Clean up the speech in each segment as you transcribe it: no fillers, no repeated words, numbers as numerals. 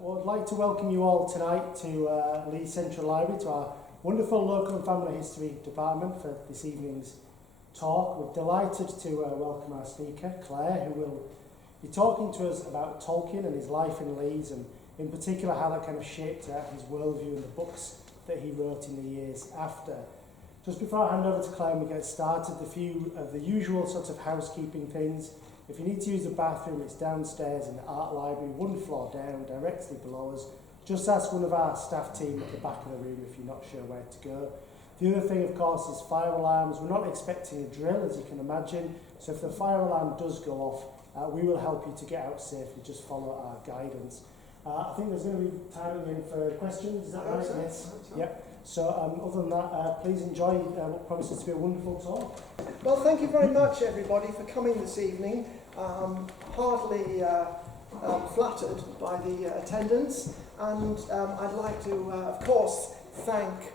I'd like to welcome you all tonight to Leeds Central Library, to our wonderful local and family history department for this evening's talk. We're delighted to welcome our speaker, Claire, who will be talking to us about Tolkien and his life in Leeds, and in particular how that kind of shaped his worldview and the books that he wrote in the years after. Just before I hand over to Claire and we get started, a few of the usual sorts of housekeeping things. If you need to use the bathroom, it's downstairs in the art library, one floor down, directly below us. Just ask one of our staff team at the back of the room if you're not sure where to go. The other thing, of course, is fire alarms. We're not expecting a drill, as you can imagine, so if the fire alarm does go off, we will help you to get out safely. Just follow our guidance. I think there's going to be timing in for questions, is that right? Yes. Yep. So other than that, please enjoy what promises to be a wonderful talk. Well, thank you very much, everybody, for coming this evening. Hardly flattered by the attendance, and I'd like to, of course, thank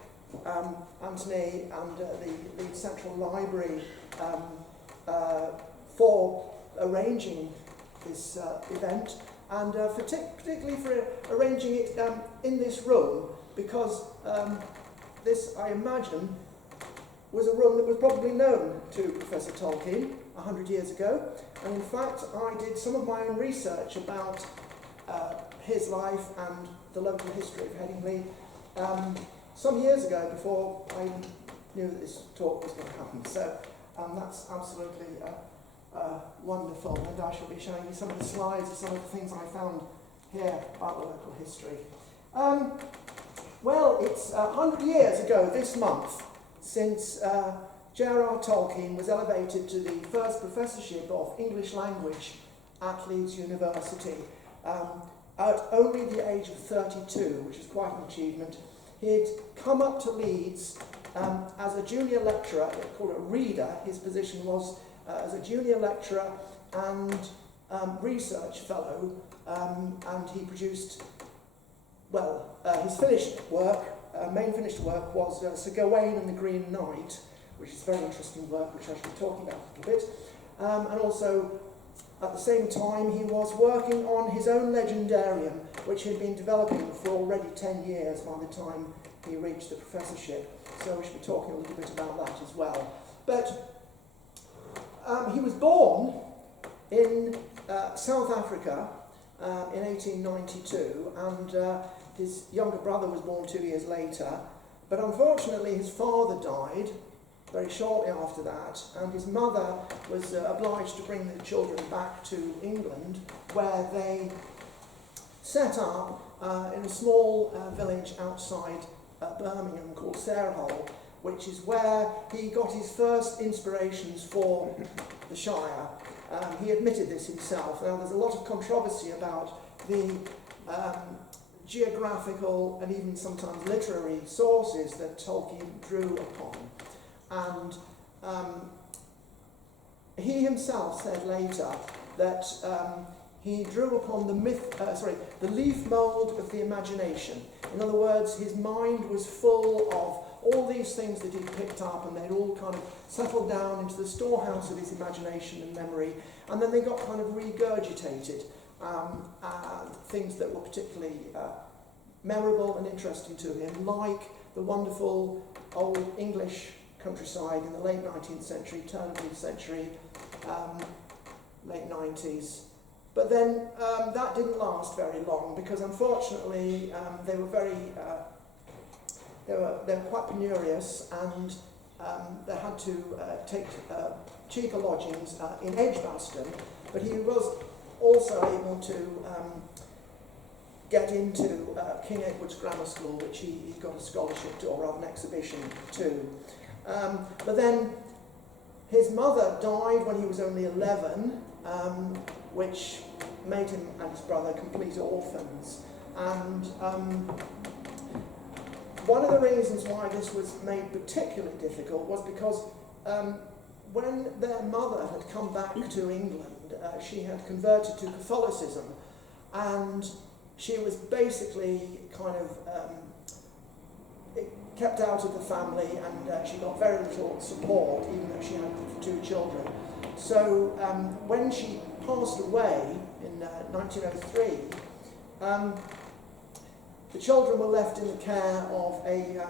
Anthony and the Leeds Central Library for arranging this event, and particularly for arranging it in this room, because this, I imagine, was a room that was probably known to Professor Tolkien 100 years ago, and in fact I did some of my own research about his life and the local history of Headingley some years ago, before I knew that this talk was going to happen. So that's absolutely wonderful, and I shall be showing you some of the slides of some of the things I found here about the local history. Well, it's 100 years ago this month since JRR Tolkien was elevated to the first professorship of English language at Leeds University at only the age of 32, which is quite an achievement. He'd come up to Leeds as a junior lecturer, called a reader. His position was as a junior lecturer and research fellow, and he produced, well, his finished work, main finished work was Sir Gawain and the Green Knight, which is a very interesting work, which I shall be talking about a little bit. And also, at the same time, he was working on his own legendarium, which he had been developing for already 10 years by the time he reached the professorship. So we should be talking a little bit about that as well. But he was born in South Africa in 1892, and his younger brother was born 2 years later. But unfortunately, his father died very shortly after that, and his mother was obliged to bring the children back to England, where they set up in a small village outside Birmingham called Sarehole, which is where he got his first inspirations for the Shire. He admitted this himself. Now, there's a lot of controversy about the geographical and even sometimes literary sources that Tolkien drew upon. And he himself said later that he drew upon the leaf mould of the imagination. In other words, his mind was full of all these things that he'd picked up, and they'd all kind of settled down into the storehouse of his imagination and memory, and then they got kind of regurgitated, things that were particularly memorable and interesting to him, like the wonderful old English countryside in the late 19th century, turn of the century, late 90s. But then that didn't last very long, because unfortunately they were quite penurious, and they had to take cheaper lodgings in Edgbaston. But he was also able to get into King Edward's Grammar School, which he got a scholarship to, or rather an exhibition to. But then his mother died when he was only 11, which made him and his brother complete orphans. And one of the reasons why this was made particularly difficult was because when their mother had come back to England, she had converted to Catholicism, and she was basically kind of kept out of the family, and she got very little support, even though she had 2 children. So when she passed away in 1903, the children were left in the care of a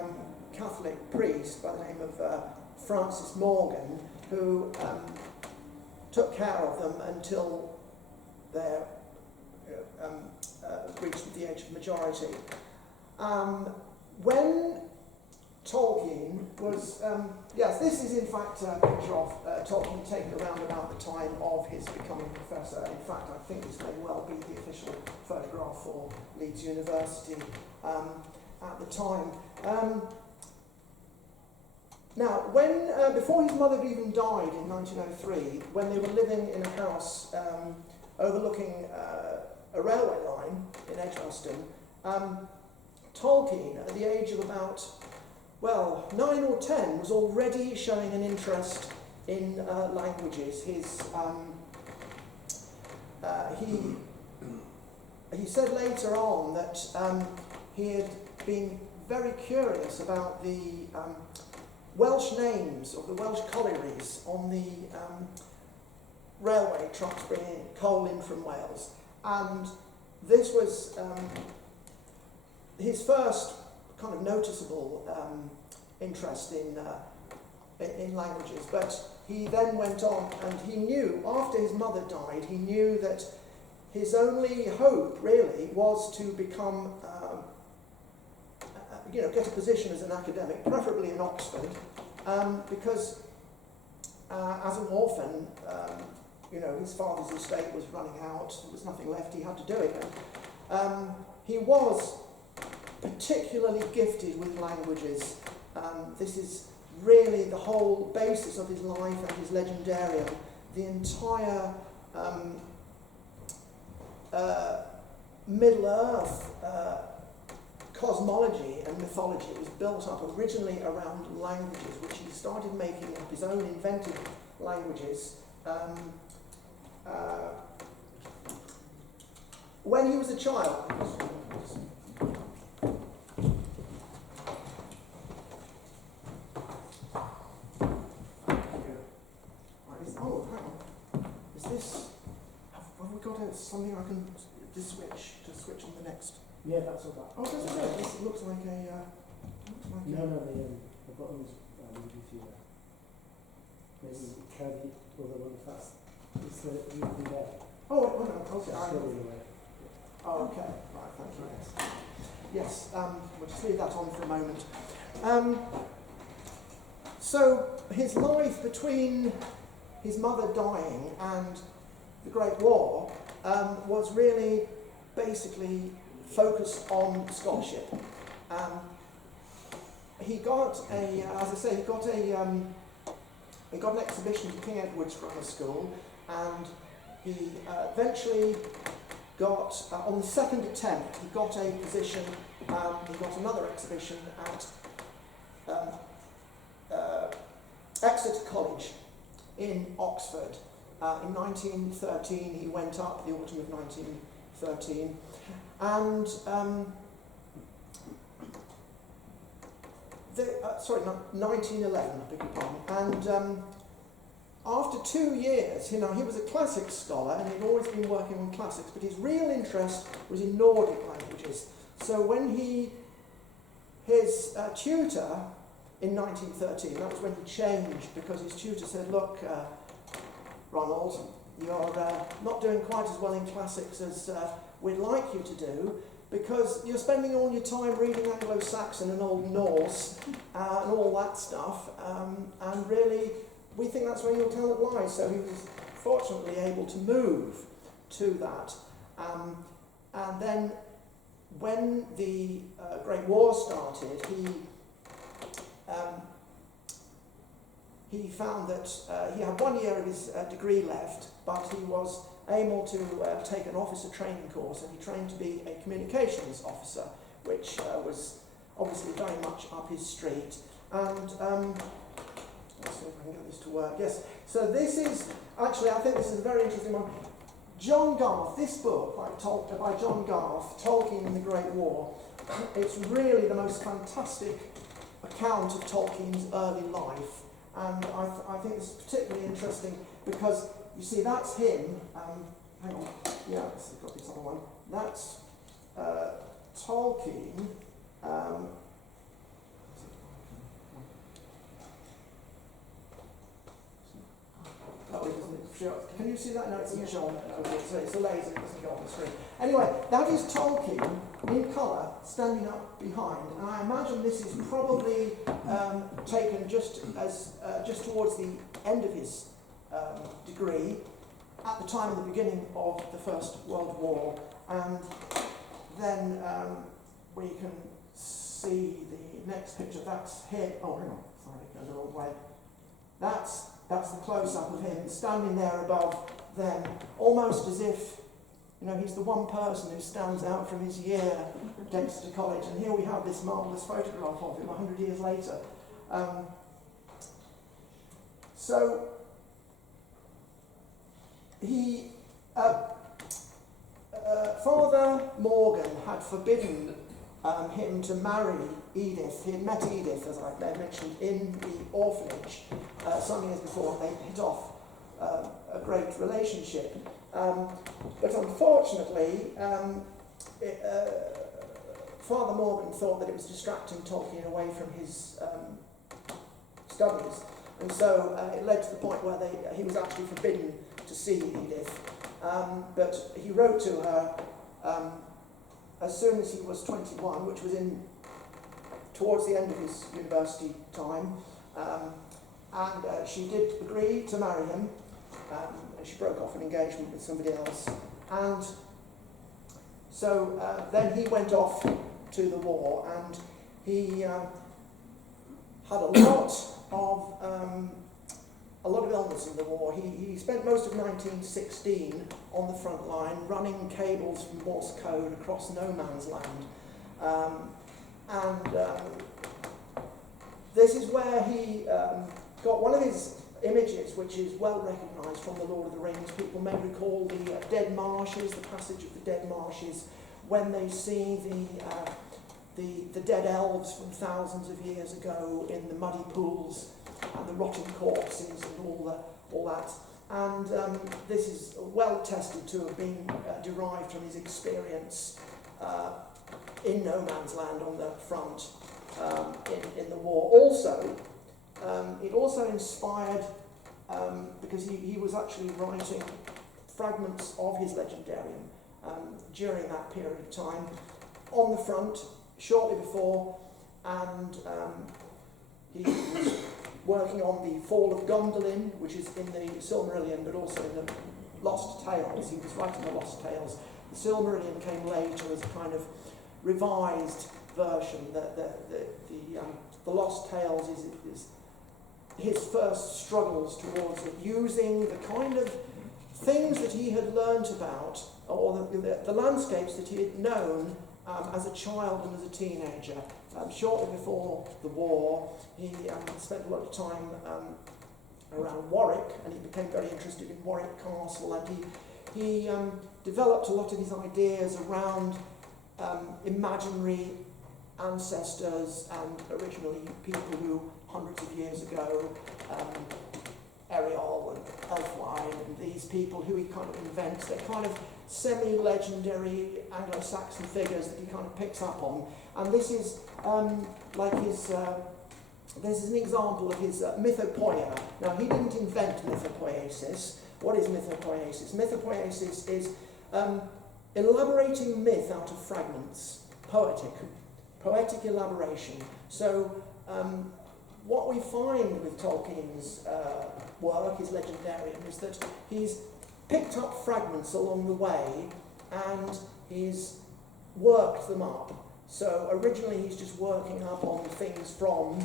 Catholic priest by the name of Francis Morgan, who took care of them until they reached the age of majority. When Tolkien was, yes, this is in fact a picture of Tolkien taken around about the time of his becoming professor. In fact, I think this may well be the official photograph for Leeds University at the time. Now, when before his mother even died in 1903, when they were living in a house overlooking a railway line in Edgbaston, Tolkien, at the age of about, well, 9 or 10, was already showing an interest in languages. He said later on that he had been very curious about the Welsh names of the Welsh collieries on the railway trucks bringing coal in from Wales. And this was his first kind of noticeable interest in languages. But he then went on, and he knew, after his mother died, he knew that his only hope really was to become, get a position as an academic, preferably in Oxford, because as an orphan, his father's estate was running out, there was nothing left, he had to do it. And, he was particularly gifted with languages. This is really the whole basis of his life and his legendarium. The entire Middle-earth cosmology and mythology was built up originally around languages, which he started making up his own invented languages when he was a child. Have we got something I can switch on the next? Yeah, that's all right. Oh, does it? It looks like a. No, the buttons if you maybe carry the other one fast. It's the there. Oh, no, okay. Oh, okay. Right, thank you. Yes, we'll just leave that on for a moment. So his life between his mother dying and the Great War was really basically focused on scholarship. He got an exhibition to King Edward's Grammar School, and he eventually got, on the second attempt, he got a position, he got another exhibition at Exeter College in Oxford. In 1913, he went up, the autumn of 1913, and 1911, I beg your pardon. And after 2 years, he was a classics scholar, and he'd always been working on classics, but his real interest was in Nordic languages. So when his tutor in 1913, that was when he changed, because his tutor said, look, Ronald, you're not doing quite as well in classics as we'd like you to do, because you're spending all your time reading Anglo-Saxon and Old Norse and all that stuff, and really we think that's where your talent lies. So he was fortunately able to move to that. And then when the Great War started, he found that he had 1 year of his degree left, but he was able to take an officer training course, and he trained to be a communications officer, which was obviously very much up his street. And let's see if I can get this to work. Yes, so this is, actually I think this is a very interesting one. John Garth, this book by John Garth, Tolkien and the Great War, it's really the most fantastic account of Tolkien's early life. And I think this is particularly interesting because, you see, that's him. Hang on. Yeah, I've got this other one. That's Tolkien, can you see that? No, it doesn't show on okay, so it's a laser, it doesn't go on the screen. Anyway, that is Tolkien in colour standing up behind, and I imagine this is probably taken just towards the end of his degree, at the time of the beginning of the First World War, and then we can see the next picture. That's him. Oh, hang on, sorry, it goes the wrong way. That's the close-up of him standing there above them, almost as if, you know, he's the one person who stands out from his year at Dexter College. And here we have this marvellous photograph of him 100 years later. So he, Father Morgan had forbidden him to marry Edith. He had met Edith, as I mentioned, in the orphanage some years before. They hit off a great relationship. But unfortunately, Father Morgan thought that it was distracting Tolkien away from his studies. And so it led to the point where he was actually forbidden to see Edith. But he wrote to her as soon as he was 21, which was towards the end of his university time, and she did agree to marry him. And she broke off an engagement with somebody else, and so then he went off to the war, and he had a lot of illness in the war. He spent most of 1916 on the front line, running cables from Morse code across no man's land. This is where he got one of his images, which is well recognised from the Lord of the Rings. People may recall the Dead Marshes, the passage of the Dead Marshes, when they see the dead elves from thousands of years ago in the muddy pools and the rotting corpses and all that. And this is well attested to have been derived from his experience in no man's land on the front in the war. Also, it also inspired, because he was actually writing fragments of his legendarium during that period of time on the front, shortly before, and he was working on the Fall of Gondolin, which is in the Silmarillion, but also in the Lost Tales. He was writing the Lost Tales. The Silmarillion came later as a kind of revised version. The Lost Tales is his first struggles towards it, using the kind of things that he had learnt about, or the landscapes that he had known as a child and as a teenager. Shortly before the war, he spent a lot of time around Warwick, and he became very interested in Warwick Castle, and he developed a lot of his ideas around imaginary ancestors and originally people who, hundreds of years ago, Ariel and Elfwine and these people who he kind of invents. They're kind of semi-legendary Anglo-Saxon figures that he kind of picks up on. And this is like his, this is an example of his mythopoeia. Now, he didn't invent mythopoiesis. What is mythopoiesis? Mythopoiesis is elaborating myth out of fragments, poetic elaboration. So what we find with Tolkien's work, his legendarium, is that he's picked up fragments along the way and he's worked them up. So originally he's just working up on things from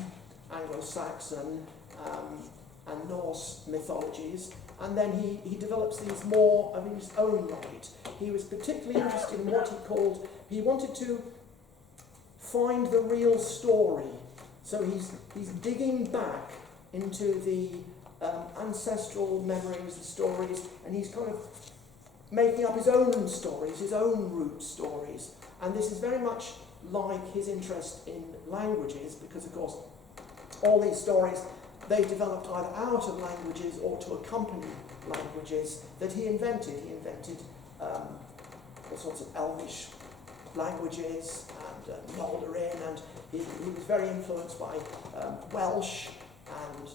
Anglo-Saxon and Norse mythologies, and then he develops these more of his own right. He was particularly interested in what he wanted to find the real story. So he's digging back into the ancestral memories, the stories, and he's kind of making up his own stories, his own root stories. And this is very much like his interest in languages, because of course all these stories, they developed either out of languages or to accompany languages that he invented. He invented all sorts of Elvish languages and Mandarin, and he was very influenced by Welsh, and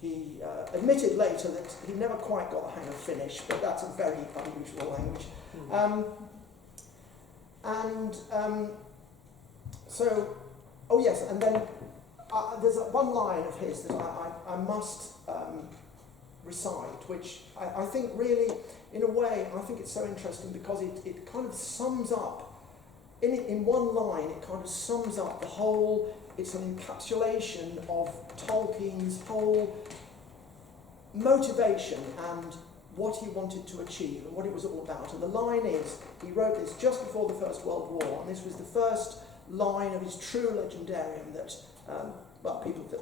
he admitted later that he never quite got the hang of Finnish, but that's a very unusual language. So, oh yes, and then there's one line of his that I must recite, which I think really, in a way, I think it's so interesting because it kind of sums up, in one line, it kind of sums up the whole, it's an encapsulation of Tolkien's whole motivation and what he wanted to achieve and what it was all about. And the line is, he wrote this just before the First World War, and this was the first line of his true legendarium that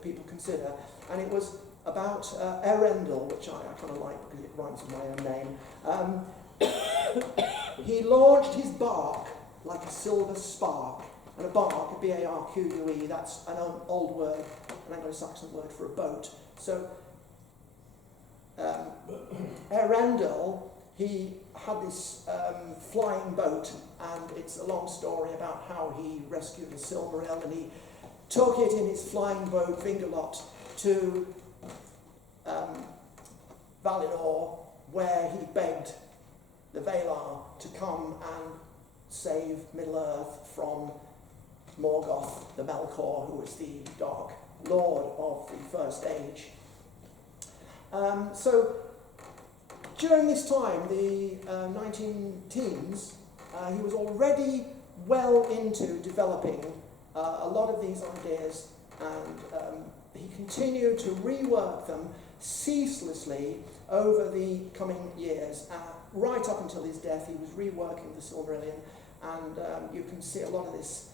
people consider, and it was about Rae Randall, which I kind of like because it rhymes with my own name. He launched his bark like a silver spark, and a bark, a B-A-R-Q-U-E, that's an old word, an Anglo-Saxon word for a boat. So Rae Randall, he had this flying boat, and it's a long story about how he rescued the Silmarillion, and he took it in his flying boat, Vingalot, to Valinor, where he begged the Valar to come and save Middle-earth from Morgoth, the Melkor, who was the Dark Lord of the First Age. So during this time, the 19-teens, he was already well into developing a lot of these ideas, and he continued to rework them ceaselessly over the coming years. Right up until his death, he was reworking the Silmarillion, and you can see a lot of this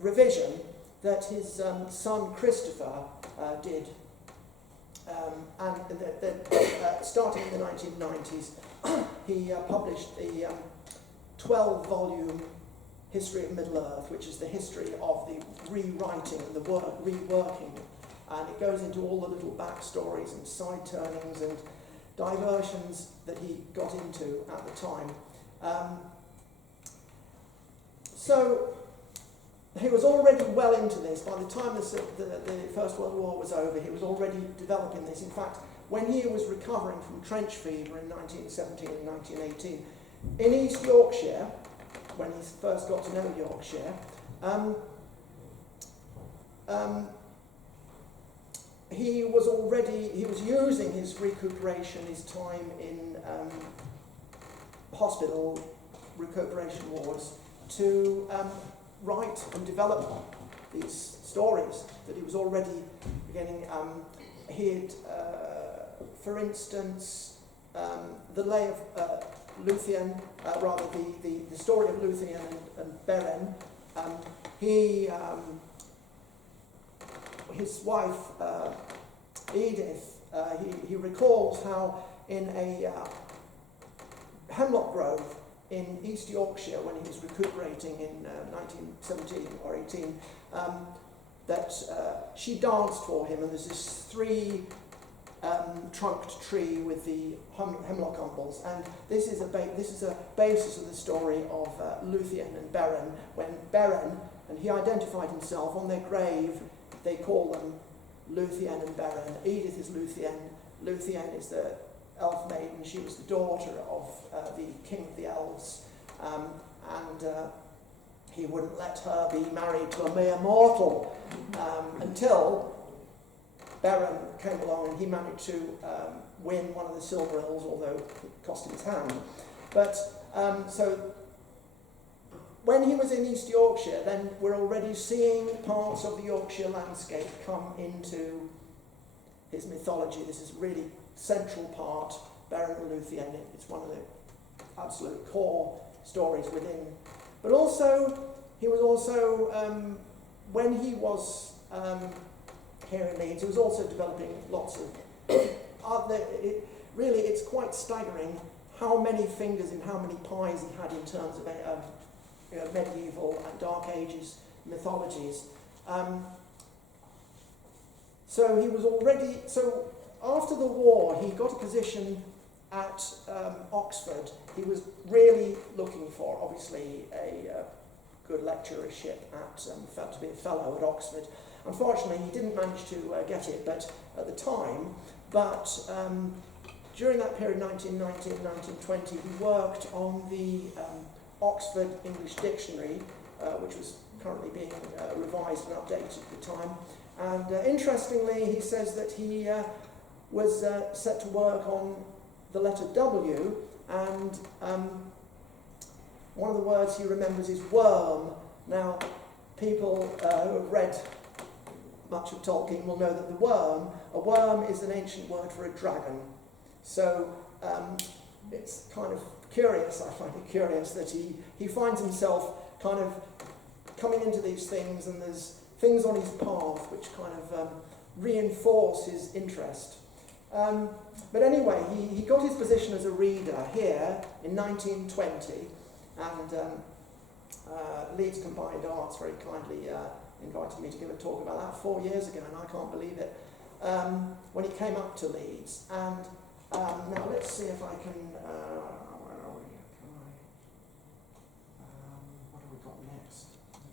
revision that his son Christopher did. Starting in the 1990s, he published the 12-volume History of Middle-earth, which is the history of the rewriting and the reworking. And it goes into all the little backstories and side turnings and diversions that he got into at the time. So he was already well into this. By the time the First World War was over, he was already developing this. In fact, when he was recovering from trench fever in 1917 and 1918, in East Yorkshire, when he first got to know Yorkshire, he was using his recuperation, his time in hospital recuperation wards to write and develop these stories that he was already beginning. He had, for instance, the lay of Luthien, rather the story of Luthien and Beren. His wife Edith, he recalls how in a hemlock grove in East Yorkshire, when he was recuperating in 1917 or 18, that she danced for him, and there's this trunked tree with the hemlock umbels, and this is a basis of the story of Luthien and Beren. When Beren, and he identified himself on their grave, they call them Luthien and Beren. Edith is Luthien. Luthien is the elf maiden. She was the daughter of the king of the elves, and he wouldn't let her be married to a mere mortal until Beren came along, and he managed to win one of the Silmarils, although it cost him his hand. But so when he was in East Yorkshire, then we're already seeing parts of the Yorkshire landscape come into his mythology. This is really central part, Beren and Luthien. It's one of the absolute core stories within. But also, he was also, when he was here in Leeds, he was also developing lots of, really it's quite staggering how many fingers in how many pies he had in terms of medieval and Dark Ages mythologies. So he was already, so after the war, he got a position at Oxford, he was really looking for, obviously, a good lecturership felt to be a fellow at Oxford. Unfortunately, he didn't manage to get it at the time, but during that period, 1919 and 1920, he worked on the Oxford English Dictionary, which was currently being revised and updated at the time. And interestingly, he says that he was set to work on the letter W, and one of the words he remembers is worm. Now, people who have read much of Tolkien will know that a worm is an ancient word for a dragon. So it's kind of curious, I find it curious, that he finds himself kind of coming into these things, and there's things on his path which kind of reinforce his interest. But anyway, he got his position as a reader here in 1920, and Leeds Combined Arts very kindly invited me to give a talk about that 4 years ago, and I can't believe it, when he came up to Leeds. And now let's see if I can, where are we? What have we got next?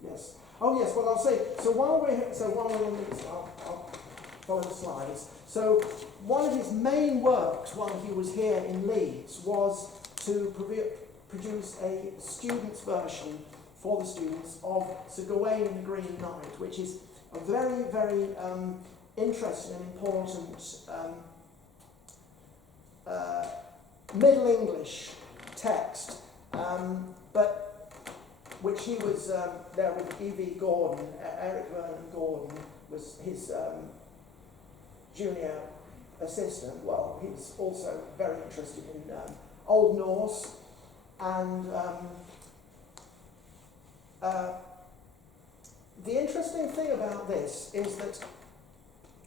Yes. Oh yes, well I'll say, so while we're in Leeds, I'll follow the slides. So one of his main works while he was here in Leeds was to produce a student's version for the students of Sir Gawain and the Green Knight, which is a very, very interesting and important Middle English text, but which he was there with E.V. Gordon, Eric Vernon Gordon was his junior assistant. Well, he was also very interested in Old Norse, and the interesting thing about this is that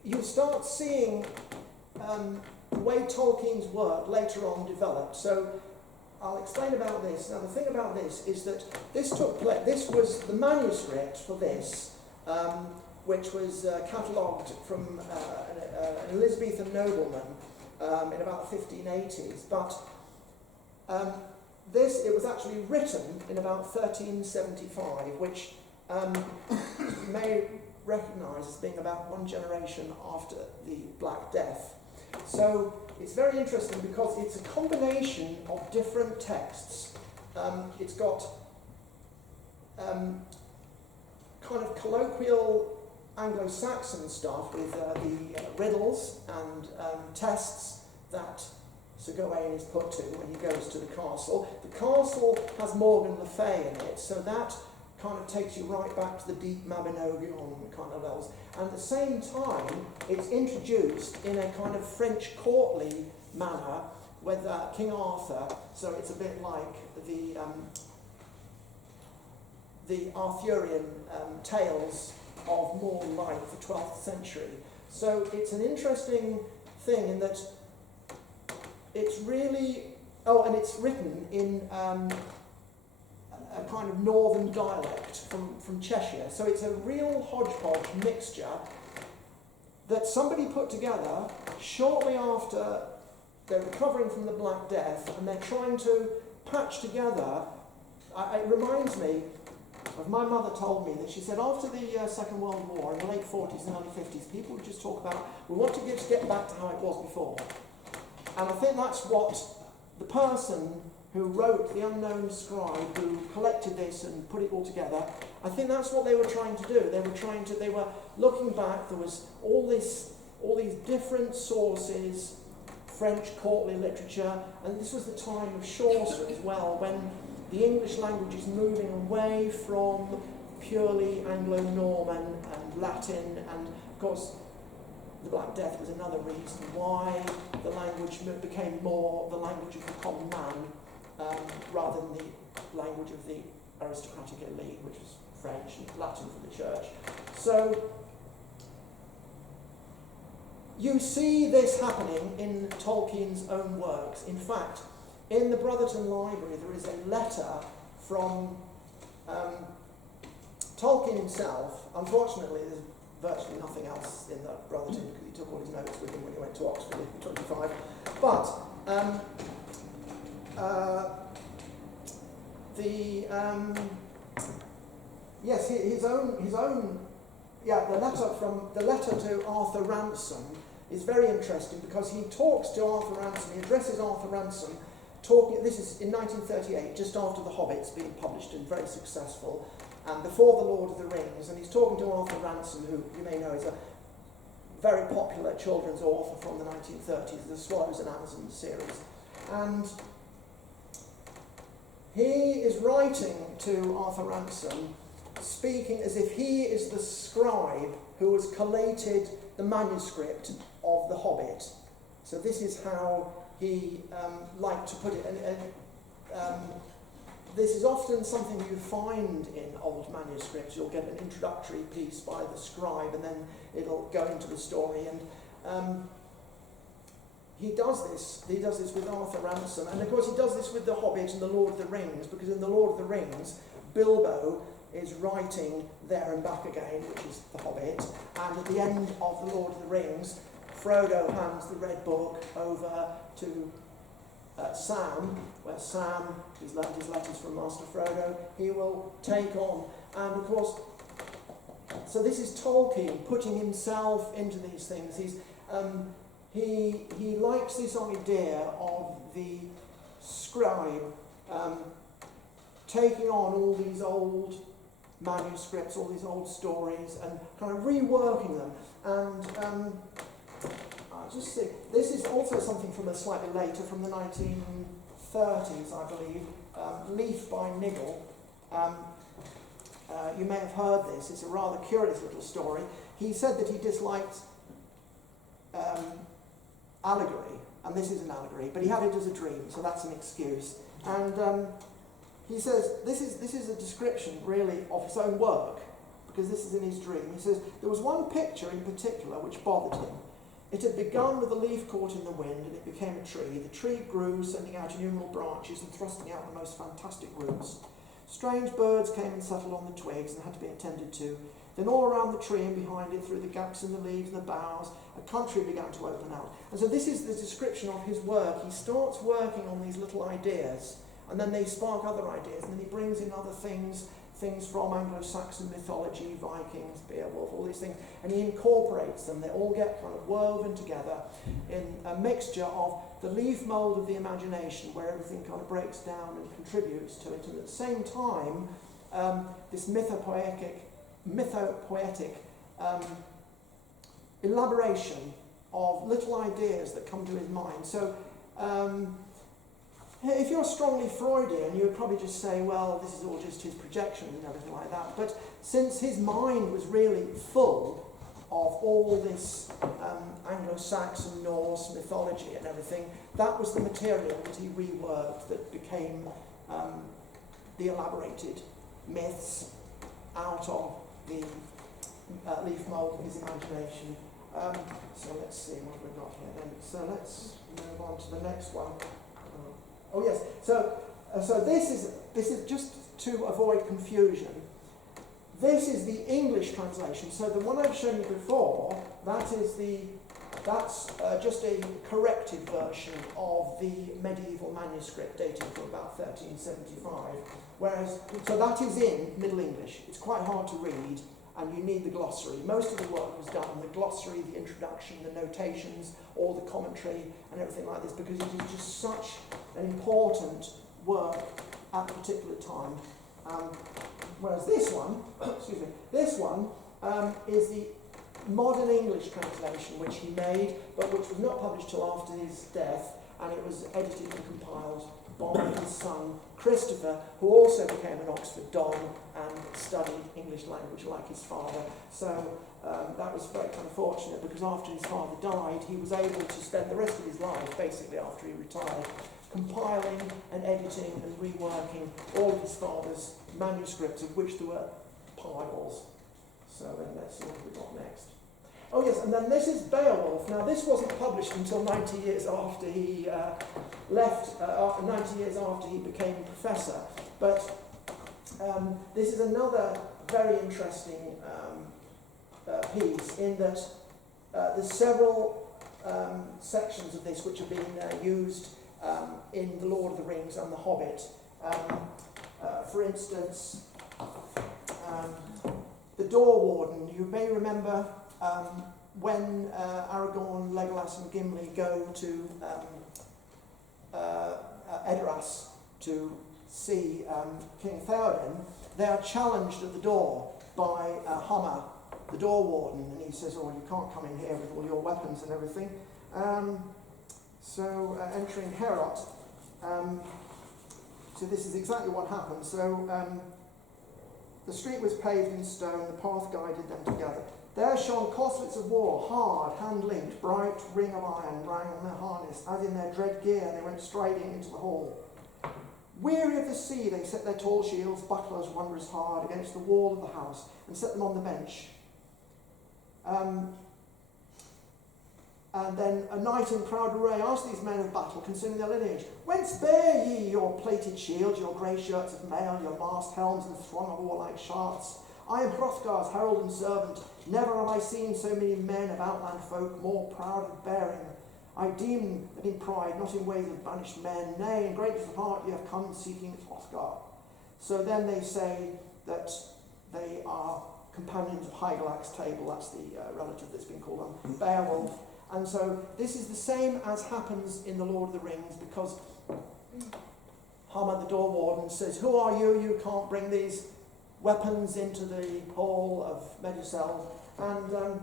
you start seeing the way Tolkien's work later on developed. So I'll explain about this. Now, the thing about this is that this took place. This was the manuscript for this, which was catalogued from an Elizabethan nobleman in about the 1580s. But it was actually written in about 1375, which you may recognise as being about one generation after the Black Death. So it's very interesting because it's a combination of different texts. It's got kind of colloquial Anglo-Saxon stuff with the riddles and tests that Sir Gawain is put to when he goes to the castle. The castle has Morgan Le Fay in it, so that kind of takes you right back to the deep Mabinogion kind of levels. And at the same time, it's introduced in a kind of French courtly manner with King Arthur, so it's a bit like the Arthurian tales of more like the 12th century. So it's an interesting thing in that it's really, and it's written in a kind of northern dialect from Cheshire. So it's a real hodgepodge mixture that somebody put together shortly after they're recovering from the Black Death, and they're trying to patch together. It reminds me of my mother told me that she said after the Second World War in the late 40s and early 50s, people would just talk about, we want to get back to how it was before. And I think that's what the person who wrote, the unknown scribe who collected this and put it all together, I think that's what they were trying to do. They were looking back. There was all these different sources, French courtly literature, and this was the time of Chaucer as well, when the English language is moving away from purely Anglo-Norman and Latin, and of course the Black Death was another reason why the language became more the language of the common man, rather than the language of the aristocratic elite, which was French and Latin for the church. So you see this happening in Tolkien's own works. In fact, in the Brotherton Library there is a letter from Tolkien himself. Unfortunately, there's virtually nothing else in the relative because he took all his notes with him when he went to Oxford in 25. But yes, his own. Yeah, the letter to Arthur Ransom is very interesting because he talks to Arthur Ransom. He addresses Arthur Ransom. This is in 1938, just after The Hobbit's been published and very successful, and before The Lord of the Rings, and he's talking to Arthur Ransom, who you may know is a very popular children's author from the 1930s, the Swallows and Amazons series. And he is writing to Arthur Ransom, speaking as if he is the scribe who has collated the manuscript of The Hobbit. So this is how he liked to put it. And this is often something you find in old manuscripts. You'll get an introductory piece by the scribe, and then it'll go into the story. And he does this with Arthur Ransom. And of course he does this with The Hobbit and The Lord of the Rings, because in The Lord of the Rings, Bilbo is writing There and Back Again, which is The Hobbit, and at the end of The Lord of the Rings, Frodo hands the Red Book over to Sam, where Sam has learned his letters from Master Frodo, he will take on. And of course, so this is Tolkien putting himself into these things. He likes this idea of the scribe taking on all these old manuscripts, all these old stories, and kind of reworking them. And I'll just see, this is also something from a slightly later, from the 1930s, I believe, Leaf by Niggle. You may have heard this. It's a rather curious little story. He said that he disliked allegory, and this is an allegory, but he had it as a dream, so that's an excuse. And he says, this is a description, really, of his own work, because this is in his dream. He says, there was one picture in particular which bothered him. It had begun with a leaf caught in the wind, and it became a tree. The tree grew, sending out innumerable branches and thrusting out the most fantastic roots. Strange birds came and settled on the twigs and had to be attended to. Then all around the tree and behind it, through the gaps in the leaves and the boughs, a country began to open out. And so this is the description of his work. He starts working on these little ideas, and then they spark other ideas, and then he brings in other things from Anglo-Saxon mythology, Vikings, Beowulf, all these things, and he incorporates them. They all get kind of woven together in a mixture of the leaf mould of the imagination, where everything kind of breaks down and contributes to it, and at the same time, this mythopoetic elaboration of little ideas that come to his mind. So, if you're strongly Freudian, you would probably just say, well, this is all just his projection and everything like that. But since his mind was really full of all this Anglo-Saxon, Norse mythology and everything, that was the material that he reworked that became the elaborated myths out of the leaf mould of his imagination. So let's see what we've got here then. So let's move on to the next one. Oh yes, so this is just to avoid confusion. This is the English translation. So the one I've shown you before, that's just a corrected version of the medieval manuscript dating from about 1375. So that is in Middle English. It's quite hard to read, and you need the glossary. Most of the work was done in the glossary, the introduction, the notations, all the commentary and everything like this, because it is just such an important work at a particular time. Whereas this one, is the modern English translation which he made, but which was not published till after his death, and it was edited and compiled by his son Christopher, who also became an Oxford Don and studied English language like his father. So that was very kind of fortunate, because after his father died, he was able to spend the rest of his life, basically after he retired, compiling and editing and reworking all of his father's manuscripts, of which there were piles. So then let's see what we've got next. Oh yes, and then this is Beowulf. Now this wasn't published until 90 years after he left, 90 years after he became professor. But this is another very interesting piece in that there's several sections of this which have been used in The Lord of the Rings and The Hobbit. For instance, the Door Warden. You may remember when Aragorn, Legolas and Gimli go to Edoras to see King Theoden, they are challenged at the door by Hummer, the Door Warden, and he says, "Oh, you can't come in here with all your weapons and everything." Entering Herot, so this is exactly what happened. So the street was paved in stone, the path guided them together. There shone corslets of war, hard, hand-linked, bright ring of iron rang on their harness, as in their dread gear they went striding into the hall. Weary of the sea, they set their tall shields, bucklers wondrous hard, against the wall of the house, and set them on the bench. And then a knight in proud array asked these men of battle concerning their lineage, "Whence bear ye your plated shields, your grey shirts of mail, your mast helms and throng of warlike shafts? I am Hrothgar's herald and servant. Never have I seen so many men of outland folk more proud of bearing. I deem that in pride, not in ways of banished men, nay, in greatness of heart ye have come seeking Hrothgar." So then they say that they are companions of Hygelac's table, that's the relative that's been called Beowulf. And so this is the same as happens in The Lord of the Rings, because Hummer, the Door Warden, says, "Who are you? You can't bring these weapons into the hall of Medusel." And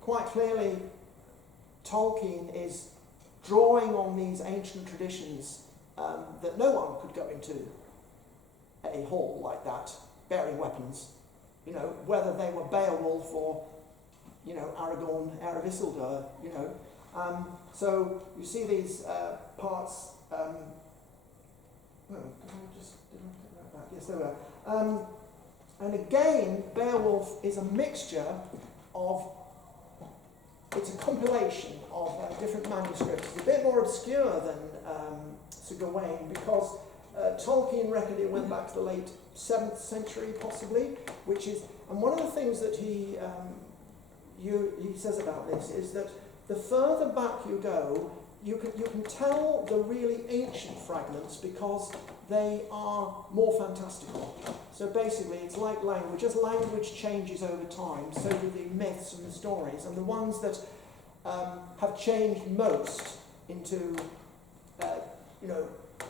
quite clearly, Tolkien is drawing on these ancient traditions that no one could go into a hall like that, bearing weapons, whether they were Beowulf or Aragorn, heir of Isildur, So you see these parts. Yes, there were. And again, Beowulf is a mixture of. It's a compilation of different manuscripts. It's a bit more obscure than Sir Gawain because Tolkien reckoned it went back to the late 7th century, possibly. And one of the things that he says about this is that the further back you go, you can tell the really ancient fragments because they are more fantastical. So basically, it's like language. As language changes over time, so do the myths and the stories. And the ones that have changed most into,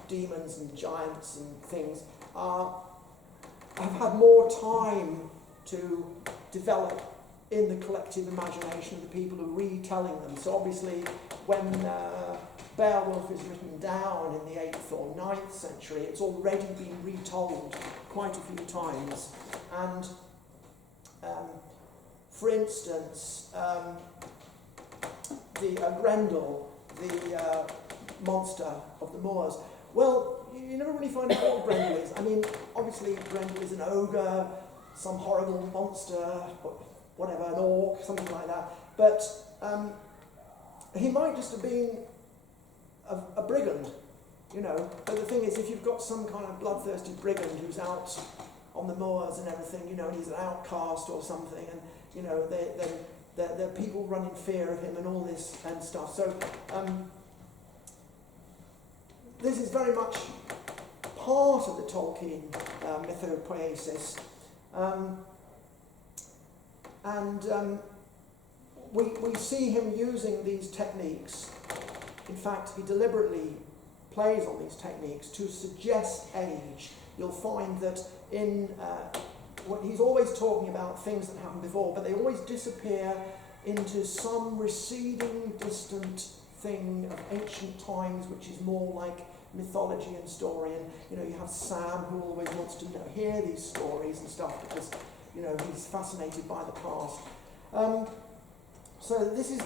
demons and giants and things have had more time to develop in the collective imagination of the people who are retelling them. So obviously, when Beowulf is written down in the 8th or 9th century, it's already been retold quite a few times. And for instance, the Grendel, the monster of the moors, well, you never really find out what Grendel is. I mean, obviously Grendel is an ogre, some horrible monster, whatever, an orc, something like that. But he might just have been a brigand, But the thing is, if you've got some kind of bloodthirsty brigand who's out on the moors and everything, and he's an outcast or something, and the people run in fear of him and all this and stuff. So this is very much part of the Tolkien mythopoesis. We see him using these techniques. In fact, he deliberately plays on these techniques to suggest age. You'll find that he's always talking about things that happened before, but they always disappear into some receding, distant thing of ancient times, which is more like mythology and story. And you have Sam, who always wants to hear these stories and stuff because he's fascinated by the past. So this is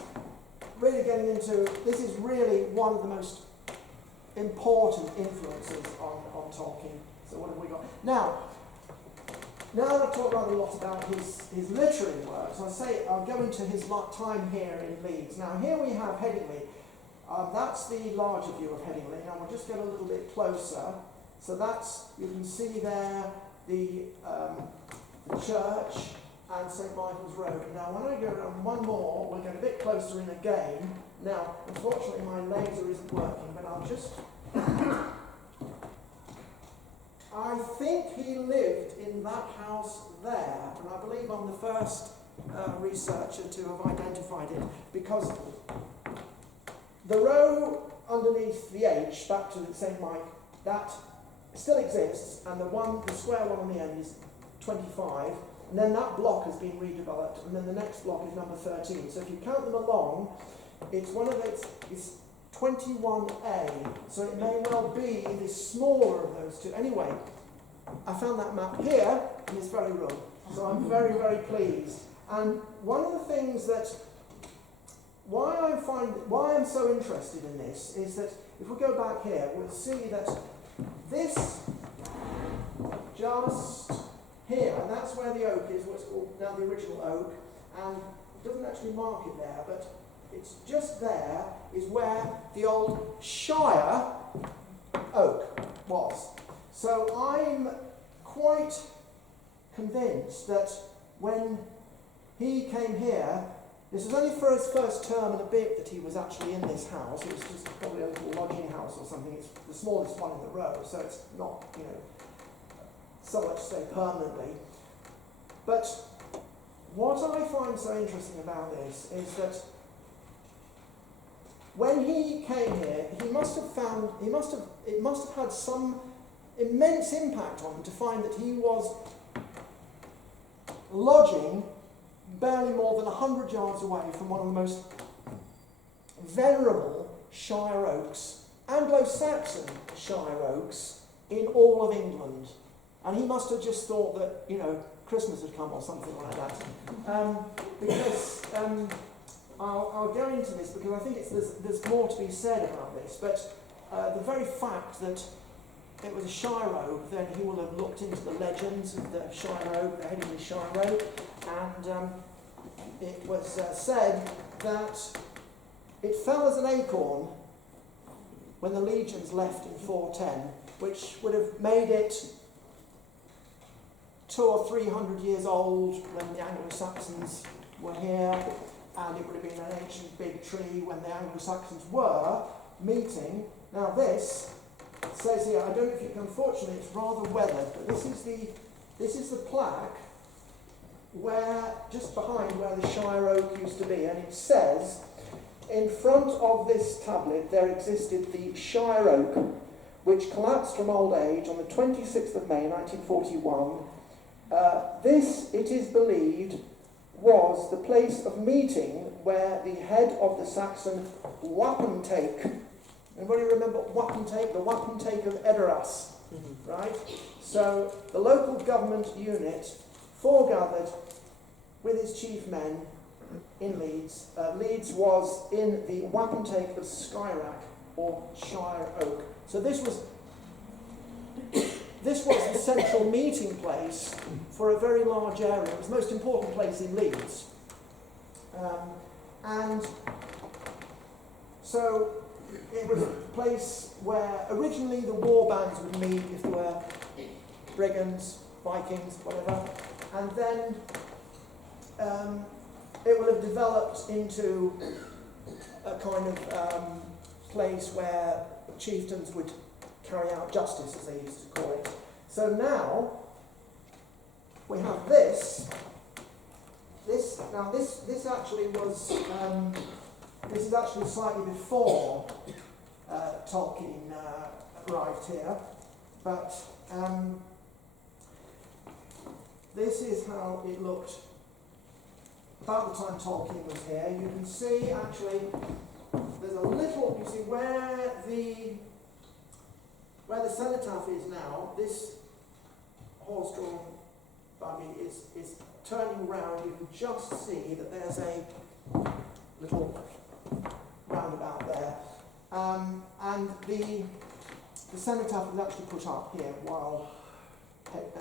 really one of the most important influences on Tolkien. So what have we got? Now I've talked rather a lot about his literary works. I'll go into his time here in Leeds. Now here we have Headingley. That's the larger view of Headingley. Now we'll just get a little bit closer. So you can see there the church, and St Michael's Road. Now when I go around one more, we'll get a bit closer in again. Now, unfortunately my laser isn't working, but I'll just... I think he lived in that house there, and I believe I'm the first researcher to have identified it, because the row underneath the H, back to St Mike, that still exists, and the square one on the end is 25, and then that block has been redeveloped, and then the next block is number 13. So if you count them along, it's 21A, so it may well be the smaller of those two. Anyway, I found that map here in this very room, so I'm very, very pleased. And one of the things that, why I'm so interested in this is that if we go back here, we'll see that this just here, and that's where the oak is, what's called now the original oak, and it doesn't actually mark it there, but it's just there is where the old Shire oak was. So I'm quite convinced that when he came here, this was only for his first term and a bit that he was actually in this house. It was just probably a little lodging house or something. It's the smallest one in the row, so it's not, so much to say permanently. But what I find so interesting about this is that when he came here, it must have had some immense impact on him to find that he was lodging barely more than 100 yards away from one of the most venerable Shire oaks, Anglo-Saxon Shire oaks, in all of England. And he must have just thought that, Christmas had come or something like that. Because I'll go into this because I think there's more to be said about this. But the very fact that it was a Shire oak, then he will have looked into the legends of the Shire oak, the Headingley Shire oak, and it was said that it fell as an acorn when the legions left in 410, which would have made it 200 or 300 years old when the Anglo-Saxons were here, and it would have been an ancient big tree when the Anglo-Saxons were meeting. Now this says here, I don't know if you can, unfortunately it's rather weathered, but this is the plaque where, just behind where the Shire oak used to be, and it says, in front of this tablet there existed the Shire oak, which collapsed from old age on the 26th of May 1941. This, it is believed, was the place of meeting where the head of the Saxon wapentake, anybody remember wapentake? The wapentake of Edoras, right? So the local government unit foregathered with his chief men in Leeds. Leeds was in the wapentake of Skyrack, or Shire Oak. So this was the central meeting place for a very large area. It was the most important place in Leeds. And so it was a place where originally the war bands would meet if there were brigands, Vikings, whatever. And then it will have developed into a kind of place where chieftains would carry out justice, as they used to call it. So now we have this. This actually was. This is actually slightly before Tolkien arrived here, but this is how it looked about the time Tolkien was here. You can see actually there's a little. You see where the cenotaph is now. This horse-drawn buggy is turning round. You can just see that there's a little roundabout there, and the cenotaph was actually put up here while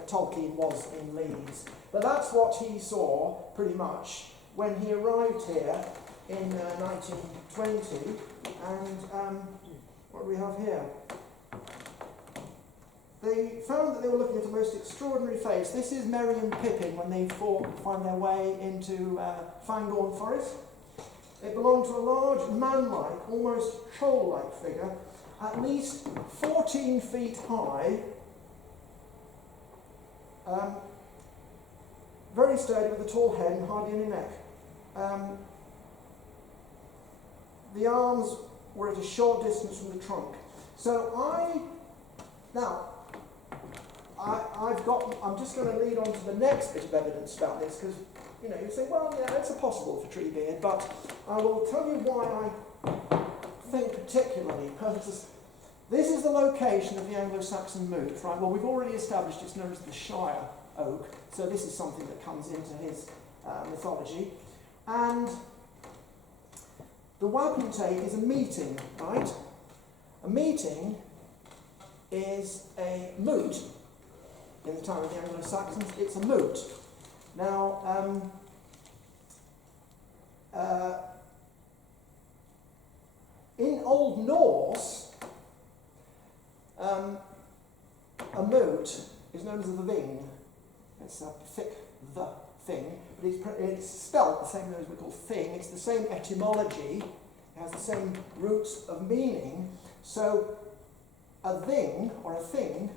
Tolkien was in Leeds. But that's what he saw pretty much when he arrived here in 1920. And what do we have here? they found that they were looking at a most extraordinary face. This is Merry and Pippin when they find their way into Fangorn Forest. It belonged to a large, man-like, almost troll-like figure, at least 14 feet high, very sturdy with a tall head and hardly any neck. The arms were at a short distance from the trunk. So I'm just going to lead on to the next bit of evidence about this, because you say, well, yeah, it's possible for Treebeard, but I will tell you why I think particularly, because this is the location of the Anglo-Saxon moot, right? Well, we've already established it's known as the Shire oak, so this is something that comes into his mythology. And the wapentake is a meeting, right? A meeting is a moot. In the time of the Anglo-Saxons, it's a moot. Now, in Old Norse, a moot is known as a thing. It's a thick the thing, but it's spelled the same way as we call thing. It's the same etymology, it has the same roots of meaning. So a thing or a thing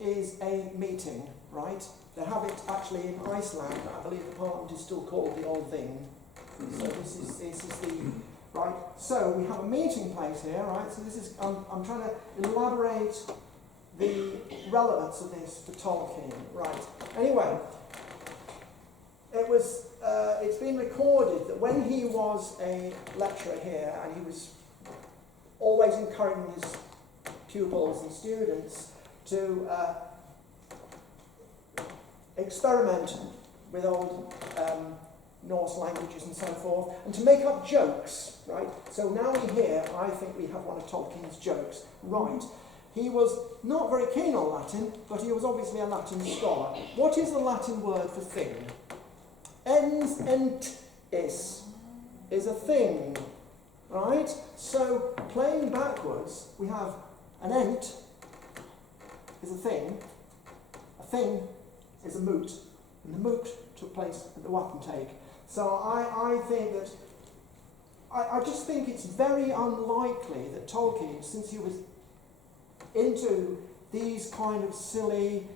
is a meeting, right? They have it actually in Iceland. I believe the parliament is still called the Old Thing. So this is the right. So we have a meeting place here, right? So this is I'm trying to elaborate the relevance of this for Tolkien, right? Anyway, it's been recorded that when he was a lecturer here, and he was always encouraging his pupils and students to experiment with old Norse languages and so forth, and to make up jokes, right? So now we hear, I think we have one of Tolkien's jokes, right? He was not very keen on Latin, but he was obviously a Latin scholar. What is the Latin word for thing? Ens entis is a thing, right? So playing backwards, we have an ent is a thing is a moot, and the moot took place at the wapentake. So I think that, I just think it's very unlikely that Tolkien, since he was into these kind of silly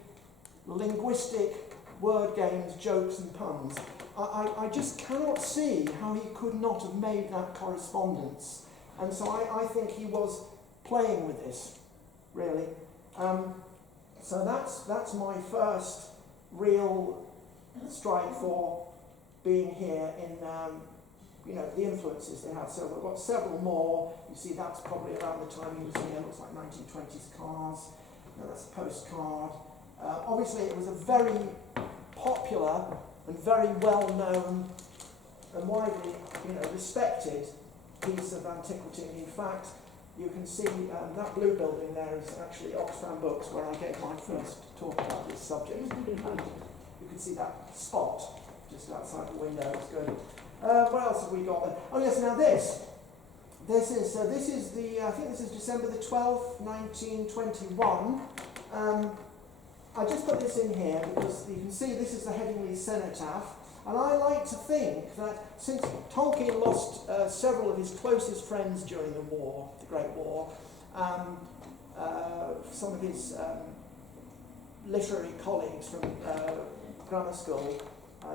linguistic word games, jokes and puns, I just cannot see how he could not have made that correspondence. And so I think he was playing with this, really. So that's my first real strike for being here in, the influences they had. So we've got several more. You see, that's probably around the time he was here. Looks like 1920s cars. That's a postcard. Obviously, it was a very popular and very well-known and widely, respected piece of antiquity. In fact, you can see that blue building there is actually Oxfam Books, where I gave my first talk about this subject. And you can see that spot just outside the window. It's good. What else have we got there? Oh yes, now this is the, I think this is December the 12th, 1921. I just put this in here because you can see this is the Headingley Cenotaph, and I like to think that since Tolkien lost several of his closest friends during the war, the Great War, some of his literary colleagues from grammar school,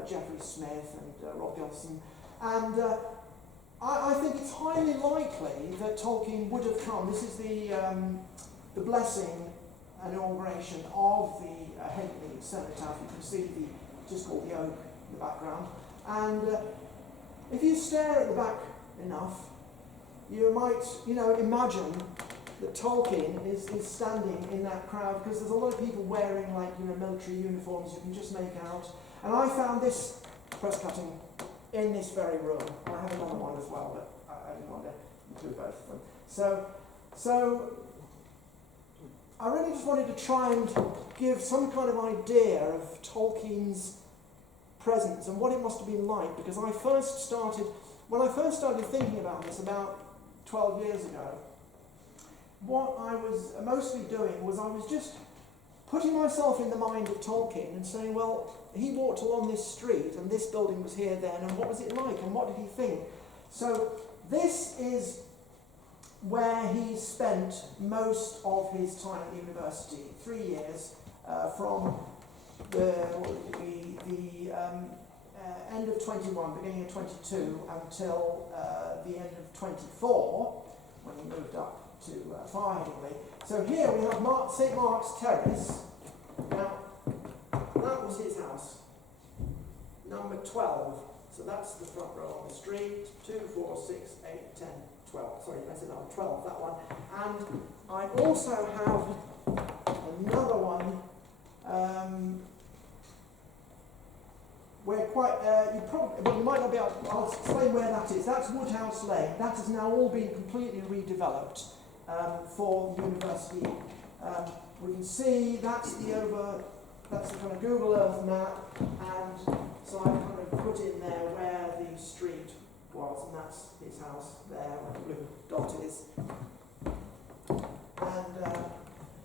Geoffrey Smith and Rob Gilson, and I think it's highly likely that Tolkien would have come. This is the blessing inauguration of the Headingley Cenotaph. You can see just called the oak in the background, and if you stare at the back enough, you might imagine that Tolkien is standing in that crowd, because there's a lot of people wearing military uniforms. You can just make out. And I found this press cutting in this very room. I have another one as well, but I didn't want to include both of them. So I really just wanted to try and give some kind of idea of Tolkien's presence and what it must have been like, because when I first started thinking about this about 12 years ago, what I was mostly doing was I was just putting myself in the mind of Tolkien and saying, well, he walked along this street and this building was here then, and what was it like and what did he think? So this is where he spent most of his time at the university, 3 years, from the end of 21, beginning of 22, until the end of 24, when he moved up to Farehadley. So here we have St Mark's Terrace. Now, that was his house, number 12. So that's the front row on the street, 2, 4, 6, 8, 10, 12. Sorry, I said number 12, that one. And I also have another one where you might not be able, I'll explain where that is. That's Woodhouse Lane. That has now all been completely redeveloped for the university. We can see that's the kind of Google Earth map, and so I've kind of put in there where the street was, and that's his house there, where the blue dot is. And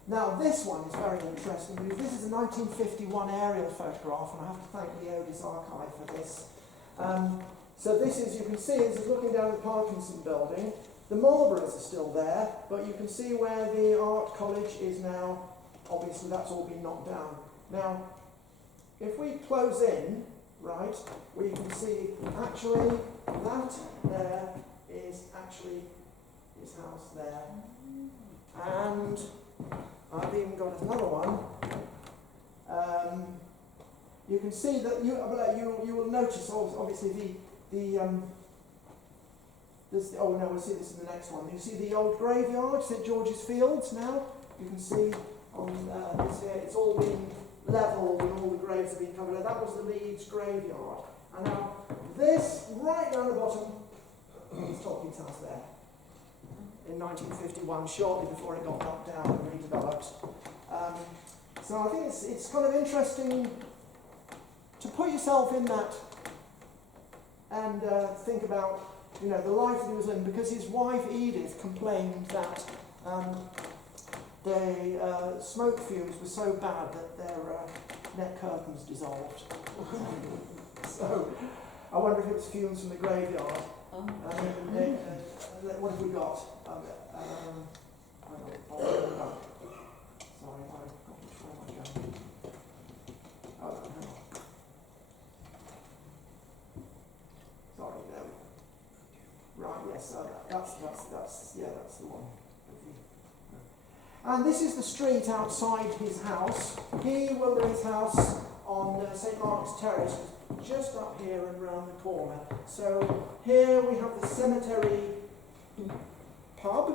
now this one is very interesting, because this is a 1951 aerial photograph, and I have to thank the Otis Archive for this. So this is, you can see, this is looking down the Parkinson building. The Marlboroughs are still there, but you can see where the art college is now. Obviously that's all been knocked down. Now, if we close in, right, we can see actually that there is actually his house there. And I've even got another one. You can see that you will notice obviously we'll see this in the next one. You see the old graveyard, St George's Fields now. You can see on this here, it's all been levelled and all the graves have been covered. That was the Leeds graveyard. And now this, right down the bottom, is Tolkien's house there. In 1951, shortly before it got knocked down and redeveloped. So I think it's kind of interesting to put yourself in that and think about, you know, the life that he was living, because his wife Edith complained that the smoke fumes were so bad that their net curtains dissolved. So I wonder if it was fumes from the graveyard. What have we got? Sorry, I've got where am I going? Oh, hang on. Sorry, there we go. Right, yes, that's the one. And this is the street outside his house. He will do his house on St Mark's Terrace, just up here and round the corner. So here we have the Cemetery pub,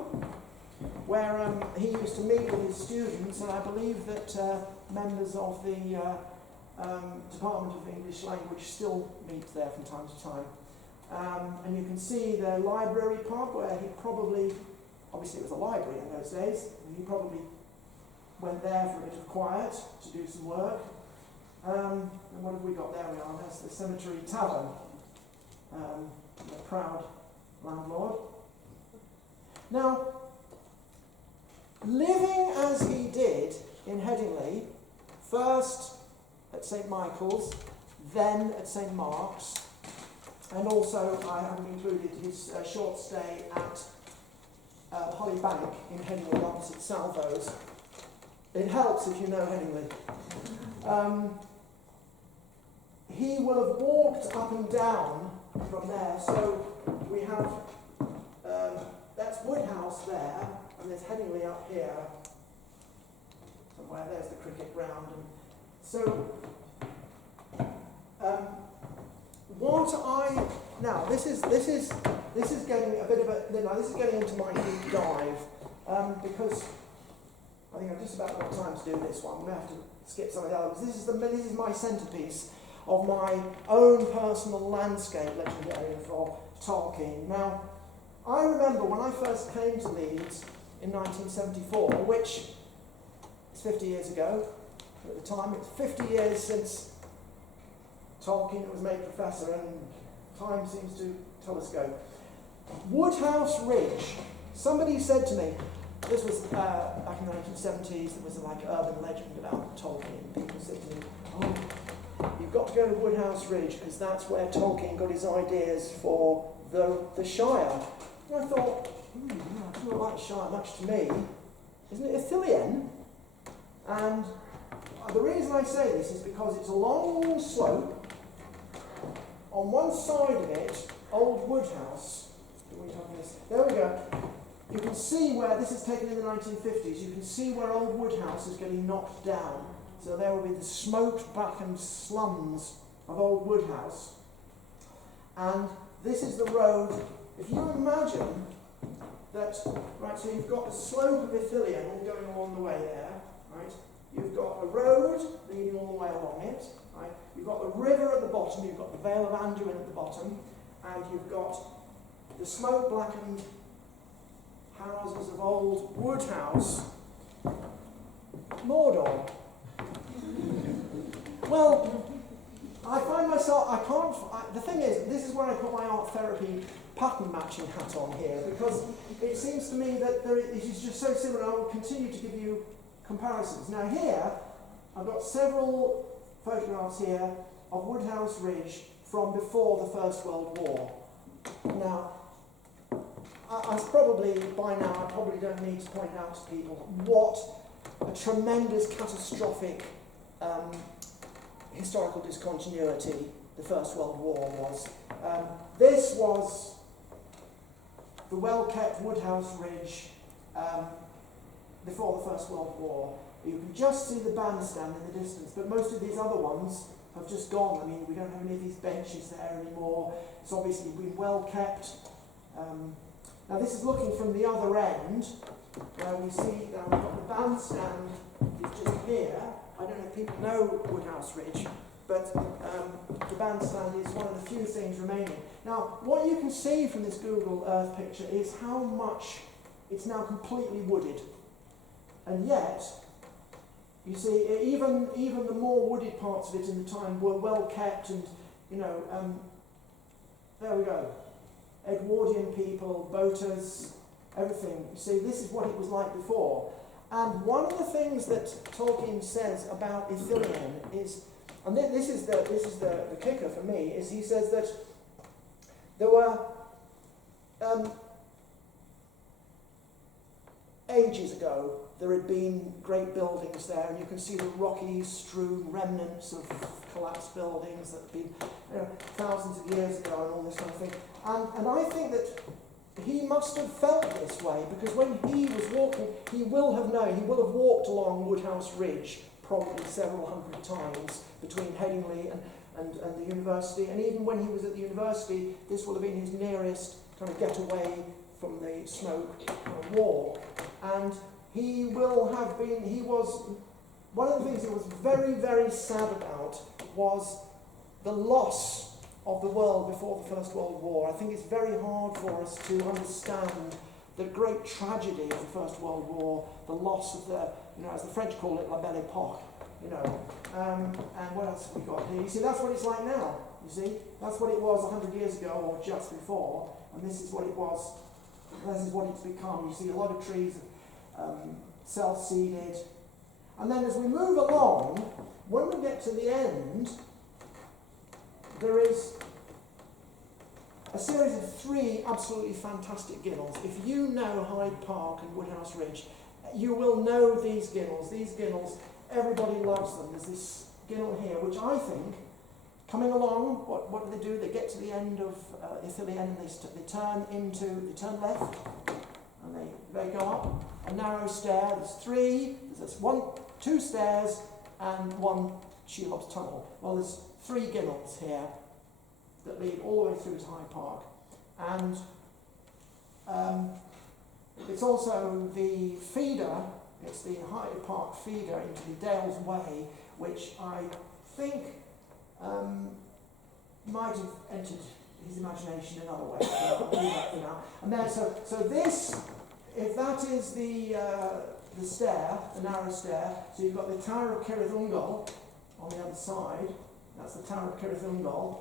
where he used to meet with his students, and I believe that members of the Department of English Language still meet there from time to time. And you can see the library pub, where he probably, obviously it was a library in those days, and he probably went there for a bit of quiet to do some work. And what have we got there? We are. There's the Cemetery Tavern, the proud landlord. Now, living as he did in Headingley, first at St Michael's, then at St Mark's, and also I have included his short stay at Holly Bank in Headingley opposite Salvo's. It helps if you know Headingley. He will have walked up and down from there. So we have, that's Woodhouse there, and there's Headingley up here. Somewhere, there's the cricket ground. And so, now this is getting a bit of a, now this is getting into my deep dive, because I think I've just about got time to do this one. I'm going to have to skip some of the others. This is my centrepiece of my own personal landscape legendarium for Tolkien. Now, I remember when I first came to Leeds in 1974, which is 50 years ago. At the time, it's 50 years since Tolkien was made professor, and time seems to telescope. Woodhouse Ridge. Somebody said to me, this was back in the 1970s. There was a urban legend about Tolkien. People said to me, "Oh, you've got to go to Woodhouse Ridge because that's where Tolkien got his ideas for the Shire." And I thought, it doesn't look like Shire much to me. Isn't it Ithilien? And the reason I say this is because it's a long slope. On one side of it, Old Woodhouse. There we go. You can see where, this is taken in the 1950s, you can see where Old Woodhouse is getting knocked down. So there will be the smoked blackened slums of Old Woodhouse. And this is the road. If you imagine that, right, so you've got the slope of Ithilien all going along the way there, right? You've got a road leading all the way along it, right? You've got the river at the bottom, you've got the Vale of Anduin at the bottom, and you've got the smoke-blackened houses of Old Woodhouse. Mordor. Well, I find myself, the thing is, this is where I put my art therapy pattern matching hat on here, because it seems to me that it is just so similar. I will continue to give you comparisons. Now here, I've got several photographs here of Woodhouse Ridge from before the First World War. Now, I probably, by now, I probably don't need to point out to people what a tremendous catastrophic historical discontinuity the First World War was. This was the well-kept Woodhouse Ridge before the First World War. You can just see the bandstand in the distance, but most of these other ones have just gone. I mean, we don't have any of these benches there anymore. It's obviously been well-kept. Now this is looking from the other end, where we see now we've got the bandstand is just here. I don't know if people know Woodhouse Ridge, but the bandstand is one of the few things remaining. Now, what you can see from this Google Earth picture is how much it's now completely wooded. And yet, you see, even the more wooded parts of it in the time were well kept, and, there we go. Edwardian people, boaters, everything. You see, this is what it was like before. And one of the things that Tolkien says about Ithilien is, and this is the kicker for me, is he says that there were ages ago there had been great buildings there, and you can see the rocky strewn remnants of collapsed buildings that had been thousands of years ago and all this kind of thing. And I think that he must have felt this way, because when he was walking, he will have walked along Woodhouse Ridge probably several hundred times between Headingley and the university, and even when he was at the university, this will have been his nearest kind of getaway from the smoke walk. And he was, one of the things he was very, very sad about was the loss of the world before the First World War. I think it's very hard for us to understand the great tragedy of the First World War, the loss of the, as the French call it, la belle époque, and what else have we got here? You see, that's what it's like now, you see. That's what it was 100 years ago or just before, and this is what it was, this is what it's become. You see a lot of trees self-seeded. And then as we move along, when we get to the end, there is a series of 3 absolutely fantastic ginnels. If you know Hyde Park and Woodhouse Ridge, you will know these ginnels. These ginnels, everybody loves them. There's this ginnel here, which I think, coming along, what do? They get to the end of Ithilien and they turn left, and they go up a narrow stair. There's 2 stairs and 1 Sheelob's tunnel. Well, there's 3 ginnels here that lead all the way through to Hyde Park. And it's also the feeder, it's the Hyde Park feeder into the Dales Way, which I think might have entered his imagination in other ways. I'll leave that for now. And then, so this, if that is the stair, the narrow stair, so you've got the Tower of Cirith Ungol on the other side. That's the Tower of Cirith Ungol.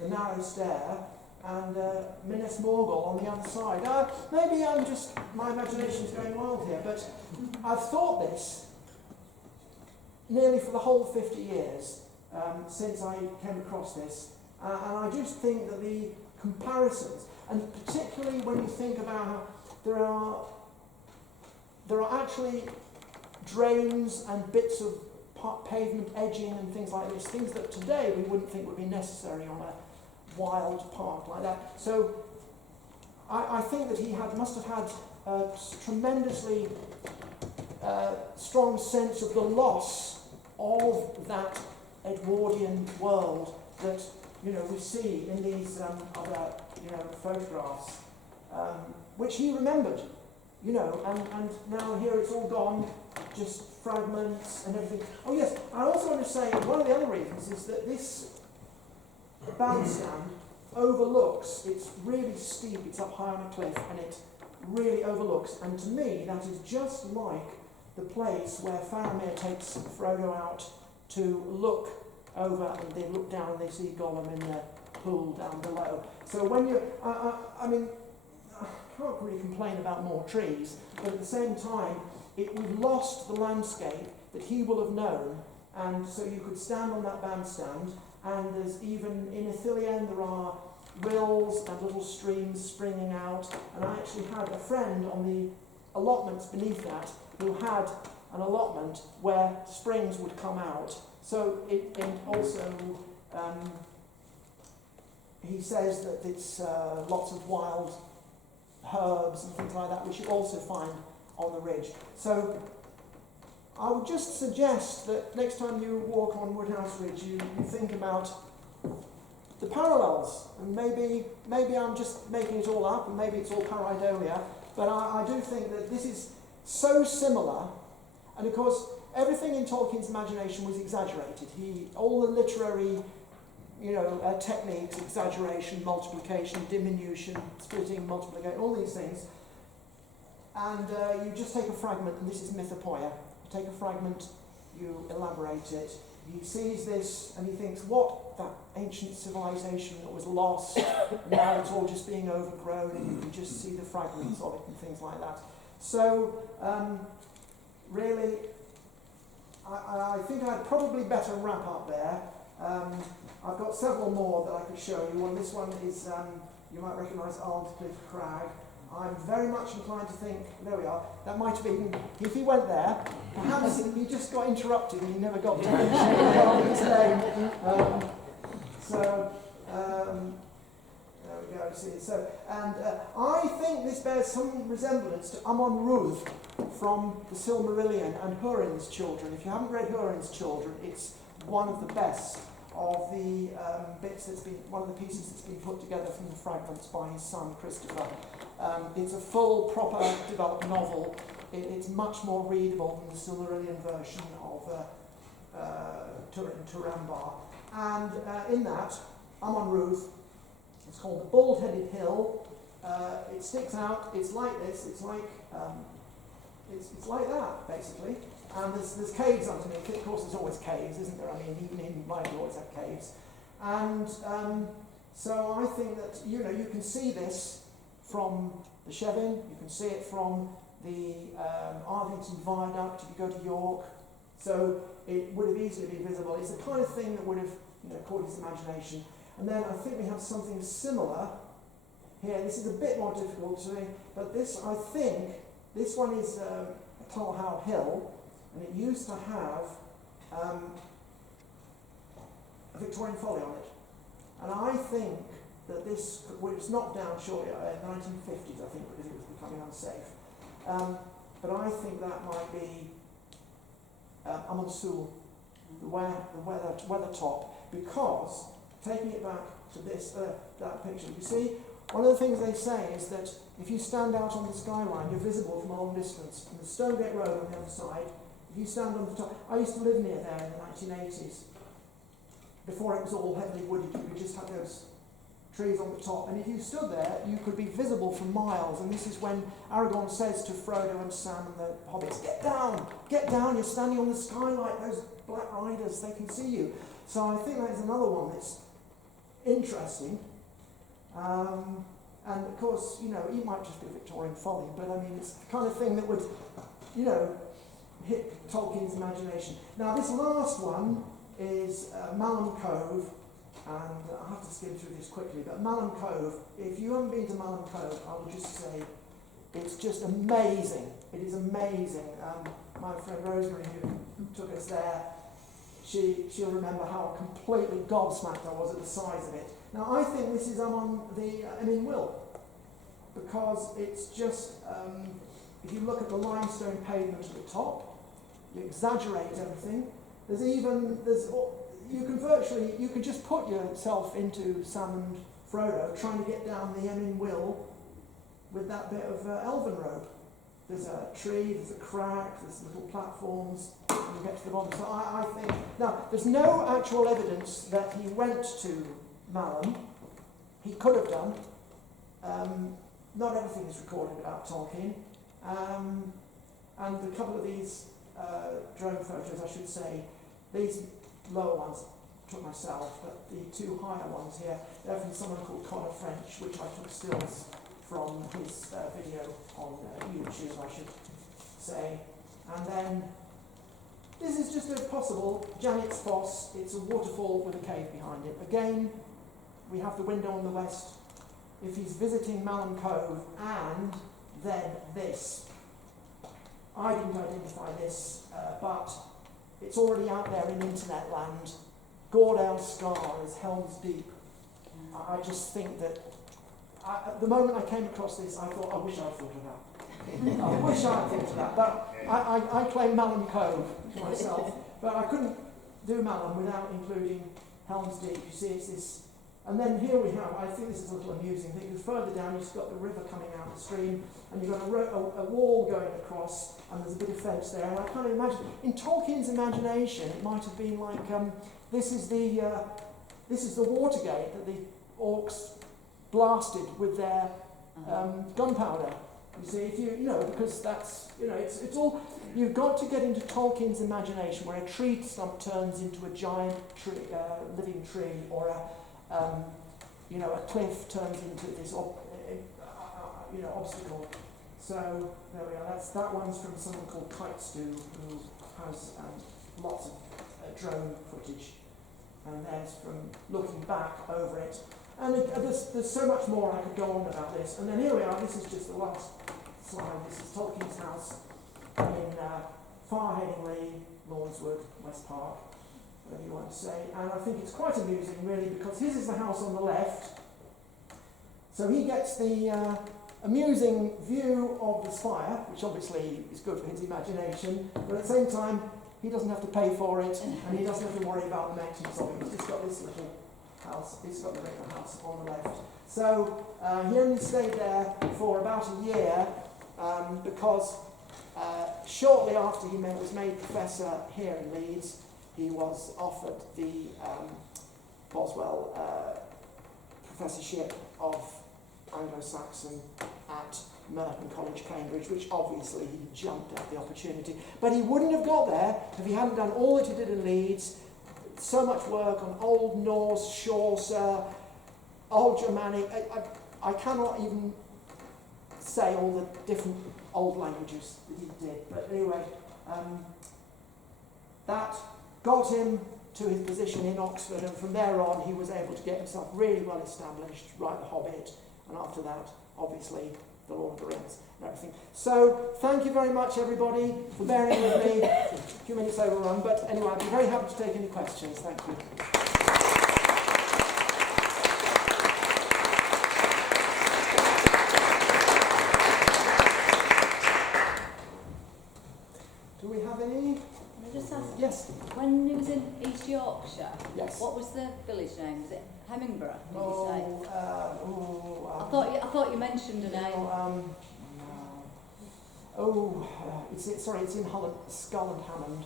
The narrow stair, and Minas Morgul on the other side. Maybe my imagination's going wild here, but I've thought this nearly for the whole 50 years since I came across this, and I just think that the comparisons, and particularly when you think about how there are actually drains and bits of pavement edging and things like this, things that today we wouldn't think would be necessary on a wild park like that. So I think that he must have had a tremendously strong sense of the loss of that Edwardian world that we see in these other photographs, which he remembered, and now here it's all gone, just fragments and everything. Oh yes, I also want to say one of the other reasons is that this bandstand overlooks, it's really steep, it's up high on a cliff, and it really overlooks, and to me that is just like the place where Faramir takes Frodo out to look over, and they look down and they see Gollum in the pool down below. So when you, I mean, I can't really complain about more trees, but at the same time, we've lost the landscape that he will have known, and so you could stand on that bandstand, and there's even in Ithilien there are rills and little streams springing out, and I actually had a friend on the allotments beneath that who had an allotment where springs would come out. So and also he says that it's lots of wild herbs and things like that, which you also find on the ridge. So I would just suggest that next time you walk on Woodhouse Ridge, you think about the parallels, and maybe I'm just making it all up, and maybe it's all pareidolia, but I do think that this is so similar, and of course everything in Tolkien's imagination was exaggerated. All the literary techniques, exaggeration, multiplication, diminution, splitting, multiplication, all these things, and you just take a fragment, and this is mythopoeia. You take a fragment, you elaborate it. He sees this and he thinks, what, that ancient civilization that was lost, now it's all just being overgrown, and you can just see the fragments of it and things like that. So, really, I think I'd probably better wrap up there. I've got several more that I could show you. Well, this one is, you might recognise Arnscliffe Crag. I'm very much inclined to think, there we are, that might have been, if he went there, perhaps he just got interrupted and he never got to finish his name. There we go, see. So, and I think this bears some resemblance to Amon Ruth from the Silmarillion and Hurin's Children. If you haven't read Hurin's Children, it's one of the best of the bits one of the pieces that's been put together from the fragments by his son Christopher. It's a full, proper, developed novel. It's much more readable than the Silmarillion version of Turin Turambar. And in that, Amon Ruth, it's called the Bald-Headed Hill. It sticks out. It's like this. It's like that, basically. And there's caves underneath it. Of course, there's always caves, isn't there? I mean, even in mine, you always have caves. And so I think that you can see this from the Chevin. You can see it from the Arlington Viaduct if you go to York. So it would have easily been visible. It's the kind of thing that would have caught his imagination. And then I think we have something similar here. This is a bit more difficult to me, but this one is Tulhow Hill, and it used to have a Victorian folly on it. And I think that this was knocked down shortly in the 1950s, I think, because it was becoming unsafe. But I think that might be Amonsul, the Weathertop, because, taking it back to that picture, you see, one of the things they say is that if you stand out on the skyline, you're visible from a long distance. And the Stonegate Road on the other side, if you stand on the top, I used to live near there in the 1980s. Before it was all heavily wooded, you just had those trees on the top. And if you stood there, you could be visible for miles. And this is when Aragorn says to Frodo and Sam and the hobbits, get down, you're standing on the skylight, those black riders, they can see you. So I think that is another one that's interesting. And of course, you know, it might just be Victorian folly, but I mean, it's the kind of thing that would, you know, hit Tolkien's imagination. Now, this last one is Malham Cove, and I have to skim through this quickly, but Malham Cove, if you haven't been to Malham Cove, I will just say it's just amazing. It is amazing. My friend Rosemary, who took us there, she'll remember how completely gobsmacked I was at the size of it. Now, I think this is on the in Will, because it's just, if you look at the limestone pavement at the top, you exaggerate everything. You can just put yourself into Sam and Frodo trying to get down the Emyn Will with that bit of elven rope. There's a tree, there's a crack, there's little platforms, and you get to the bottom. So I think, now, there's no actual evidence that he went to Malham. He could have done. Not everything is recorded about Tolkien. And a couple of these drone photos, I should say, these lower ones took myself, but the two higher ones here, they're from someone called Connor French, which I took stills from his video on YouTube, I should say. And then, this is just a possible Janet's Foss. It's a waterfall with a cave behind it. Again, we have the window on the west. If he's visiting Malham Cove, and then this. I didn't identify this, but it's already out there in internet land. Gordale Scar is Helm's Deep. I just think that, at the moment I came across this, I thought, I wish I'd thought of that. I wish I'd thought of that. But I claim Malham Cove to myself. But I couldn't do Malham without including Helm's Deep. You see, it's this. And then here we have, I think this is a little amusing, because further down you've got the river coming out the stream, and you've got a wall going across, and there's a bit of fence there. And I kind of imagine, in Tolkien's imagination, it might have been like, this is the Watergate that the orcs blasted with their gunpowder. You see, if you know, because that's, you know, it's all, you've got to get into Tolkien's imagination, where a tree stump turns into a giant tree, living tree, or a cliff turns into this, obstacle. So there we are. That one's from someone called Kite Stew, who has lots of drone footage, and there's from looking back over it. And there's so much more I could go on about this. And then here we are. This is just the last slide. This is Tolkien's house in Far Headingley, Lawnswood, West Park, whatever you want to say. And I think it's quite amusing, really, because his is the house on the left. So he gets the amusing view of the spire, which obviously is good for his imagination, but at the same time, he doesn't have to pay for it, and he doesn't have to worry about the maintenance of it. He's just got this little house. He's got the little house on the left. So he only stayed there for about a year because shortly after he was made professor here in Leeds, he was offered the Boswell professorship of Anglo-Saxon at Merton College, Cambridge, which obviously he jumped at the opportunity. But he wouldn't have got there if he hadn't done all that he did in Leeds. So much work on Old Norse, Chaucer, Old Germanic. I cannot even say all the different old languages that he did. But anyway, that got him to his position in Oxford, and from there on he was able to get himself really well established, write The Hobbit, and after that, obviously, The Lord of the Rings and everything. So, thank you very much, everybody, for bearing with me. A few minutes overrun, but anyway, I'd be very happy to take any questions. Thank you. Do we have any? Can I just ask? Yes. When he was in East Yorkshire, Yes. what was the village name? Was it Hemmingborough? Did you say? I thought you mentioned a name. It's in Holland, Skull and Hammond.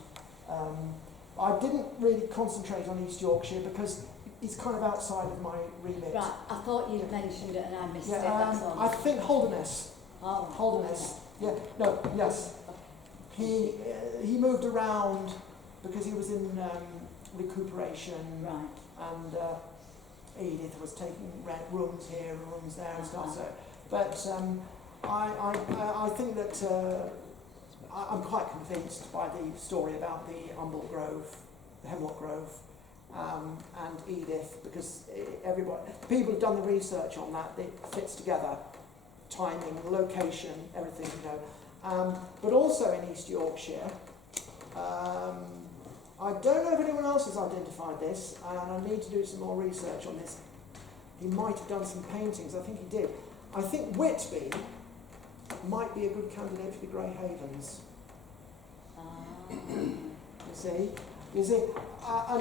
I didn't really concentrate on East Yorkshire because it's kind of outside of my remit. Right, I thought you mentioned it and I missed it. Yeah, That's all. I think Holderness. Oh, Holderness. Yeah, no, yes. He moved around because he was in recuperation, Right. and Edith was taking rooms here and rooms there and stuff. So, but I think that I'm quite convinced by the story about the Umble Grove, the Hemlock Grove, and Edith, because people have done the research on that. It fits together, timing, location, everything, you know. But also in East Yorkshire, I don't know if anyone else has identified this, and I need to do some more research on this. He might have done some paintings, I think he did. I think Whitby might be a good candidate for the Grey Havens. You see, I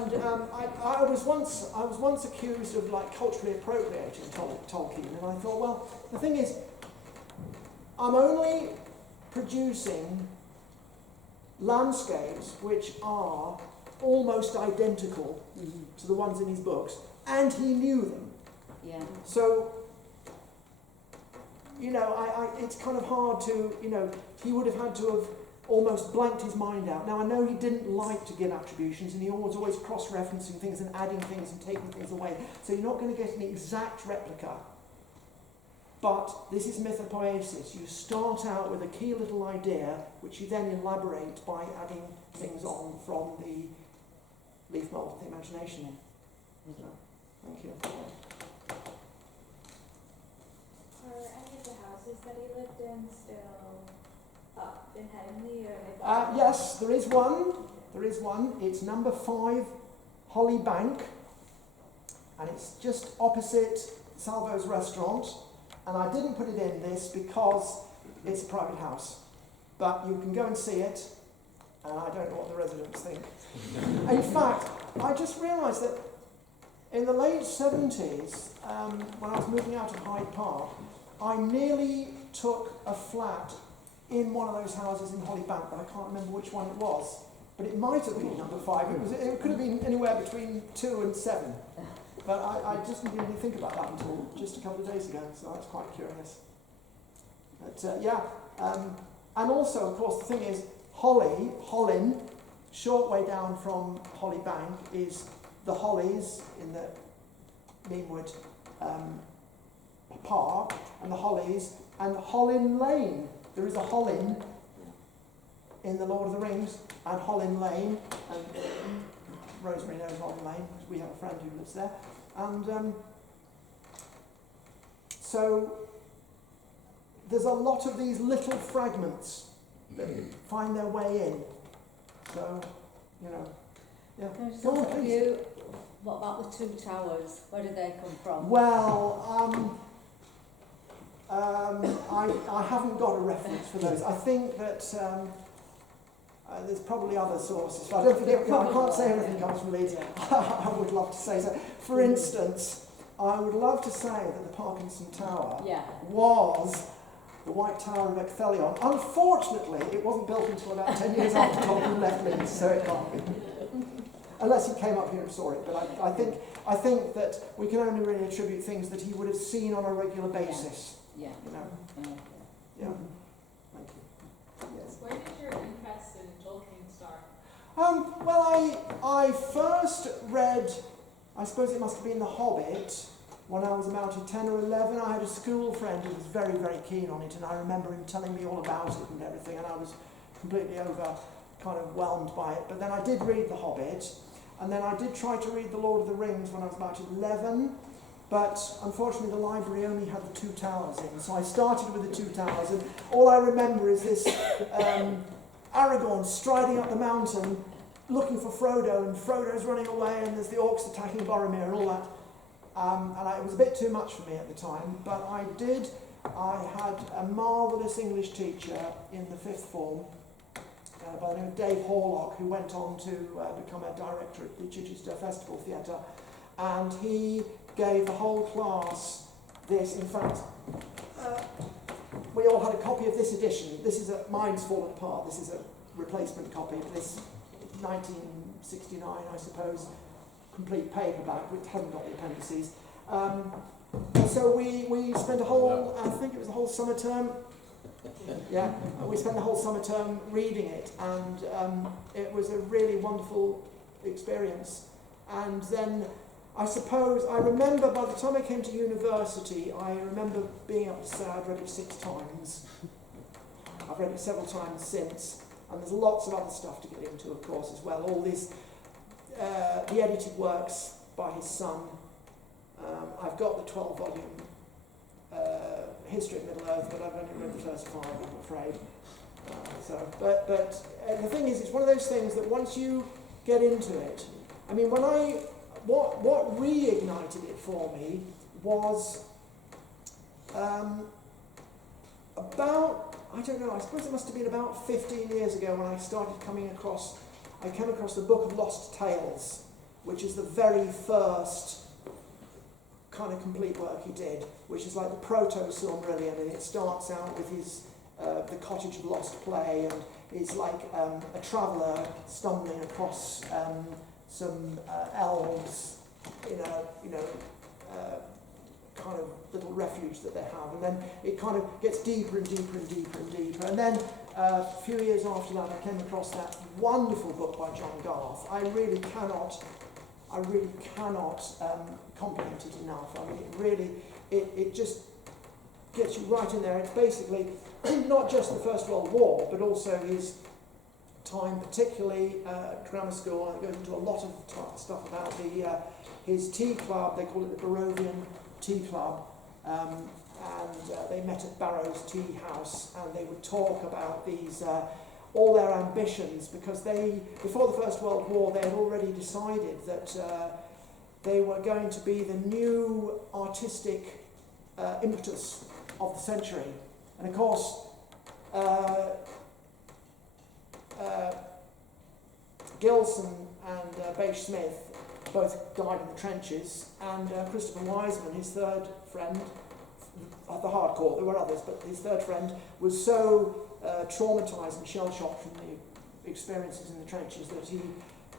was once accused of like culturally appropriating Tolkien, and I thought, well, the thing is, I'm only producing landscapes which are almost identical to the ones in his books, and he knew them. Yeah. So, you know, it's kind of hard to, you know, he would have had to have almost blanked his mind out. Now, I know he didn't like to give attributions, and he was always cross-referencing things and adding things and taking things away. So you're not going to get an exact replica. But this is mythopoesis. You start out with a key little idea, which you then elaborate by adding things on from the leaf mould of the imagination. So, thank you. Are any of the houses that he lived in still up in Headingley, or yes, there is one. There is one. It's number 5, Holly Bank, and it's just opposite Salvo's restaurant. And I didn't put it in this because it's a private house. But you can go and see it, and I don't know what the residents think. In fact, I just realised that in the late 70s, when I was moving out of Hyde Park, I nearly took a flat in one of those houses in Holly Bank, but I can't remember which one it was. But it might have been number 5. It could have been anywhere between 2 and 7. But I just didn't really think about that until just a couple of days ago, so that's quite curious. But and also, of course, the thing is, Hollin, short way down from Holly Bank, is the Hollies in the Meanwood Park, and the Hollies, and Hollin Lane. There is a Hollin in the Lord of the Rings, and Hollin Lane, and Rosemary knows Hollin Lane, because we have a friend who lives there. And so there's a lot of these little fragments that find their way in. So, you know, yeah. Can I just Go on, ask please. you, what about the 2 towers? Where did they come from? Well, I haven't got a reference for those. I think that there's probably other sources. But I don't think I can't say everything comes from Leeds. I would love to say so. For instance, I would love to say that the Parkinson Tower was the White Tower of Ecthelion. Unfortunately, it wasn't built until about 10 years after Tolkien left Leeds, so it can't be. Unless he came up here and saw it. But I think that we can only really attribute things that he would have seen on a regular basis. Yeah. You know. Yeah. Thank you. Yes. Where did your interest in Tolkien start? Well, I first read, I suppose it must have been The Hobbit, when I was about 10 or 11. I had a school friend who was very, very keen on it, and I remember him telling me all about it and everything, and I was completely kind of whelmed by it. But then I did read The Hobbit, and then I did try to read The Lord of the Rings when I was about 11, but unfortunately the library only had the 2 towers in, so I started with the 2 towers, and all I remember is this Aragorn striding up the mountain looking for Frodo, and Frodo's running away, and there's the orcs attacking Boromir and all that. It was a bit too much for me at the time, but I had a marvellous English teacher in the 5th form by the name of Dave Horlock, who went on to become a director at the Chichester Festival Theatre, and he gave the whole class this. In fact, we all had a copy of this edition. Mine's fallen apart. This is a replacement copy of this 1969, I suppose, complete paperback, which hadn't got the appendices. So we spent a whole, I think it was the whole summer term. Yeah, we spent the whole summer term reading it, and it was a really wonderful experience. And then I suppose, I remember by the time I came to university, I remember being able to say I'd read it 6 times. I've read it several times since, and there's lots of other stuff to get into, of course, as well. All these, the edited works by his son. I've got the 12-volume History of Middle-earth, but I've only read the first 5, I'm afraid. But the thing is, it's one of those things that once you get into it, I mean, what reignited it for me was about, I don't know, I suppose it must have been about 15 years ago when I came across the Book of Lost Tales, which is the very first kind of complete work he did, which is like the proto-Silmarillion, and it starts out with his the Cottage of Lost Play, and is like a traveller stumbling across some elves in a kind of little refuge that they have, and then it kind of gets deeper and deeper and deeper and deeper, and then a few years after that I came across that wonderful book by John Garth. I really cannot compliment it enough. I mean, it just gets you right in there. It's basically not just the First World War, but also his time, particularly at grammar school, and it goes into a lot of stuff about his tea club. They call it the Barovian Tea Club, and they met at Barrow's Tea House, and they would talk about these all their ambitions, because before the First World War, they had already decided that they were going to be the new artistic impetus of the century. And of course, Gilson and Beige Smith both died in the trenches, and Christopher Wiseman, his third friend, at the hardcore, there were others, but his third friend was so traumatised and shell-shocked from the experiences in the trenches that he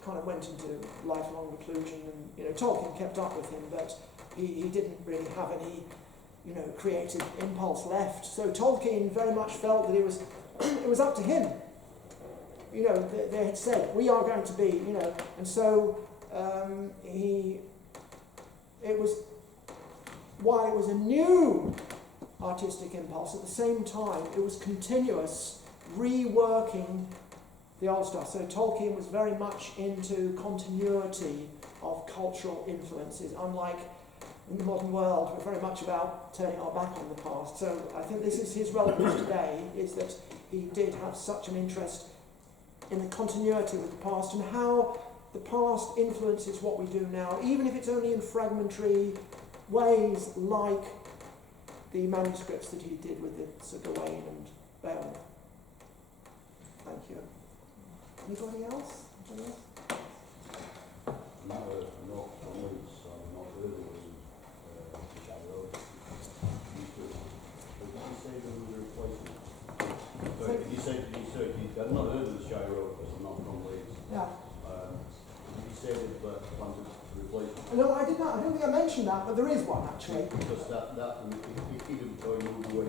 kind of went into lifelong reclusion, and Tolkien kept up with him, but he didn't really have any creative impulse left. So Tolkien very much felt that it was up to him. They had said, we are going to be, and so while it was a new artistic impulse, at the same time it was continuous reworking the old stuff. So Tolkien was very much into continuity of cultural influences, unlike in the modern world, we're very much about turning our back on the past. So I think this is his relevance today, is that he did have such an interest in the continuity with the past and how the past influences what we do now, even if it's only in fragmentary ways, like the manuscripts that he did with the Sir Gawain and Beowulf. Thank you. Anybody else? I've not heard of the Sarehole because I'm not from Leeds. Yeah. Did you say that planted replacement? No, I did not. I don't think I mentioned that, but there is one actually. Because if he didn't go moved away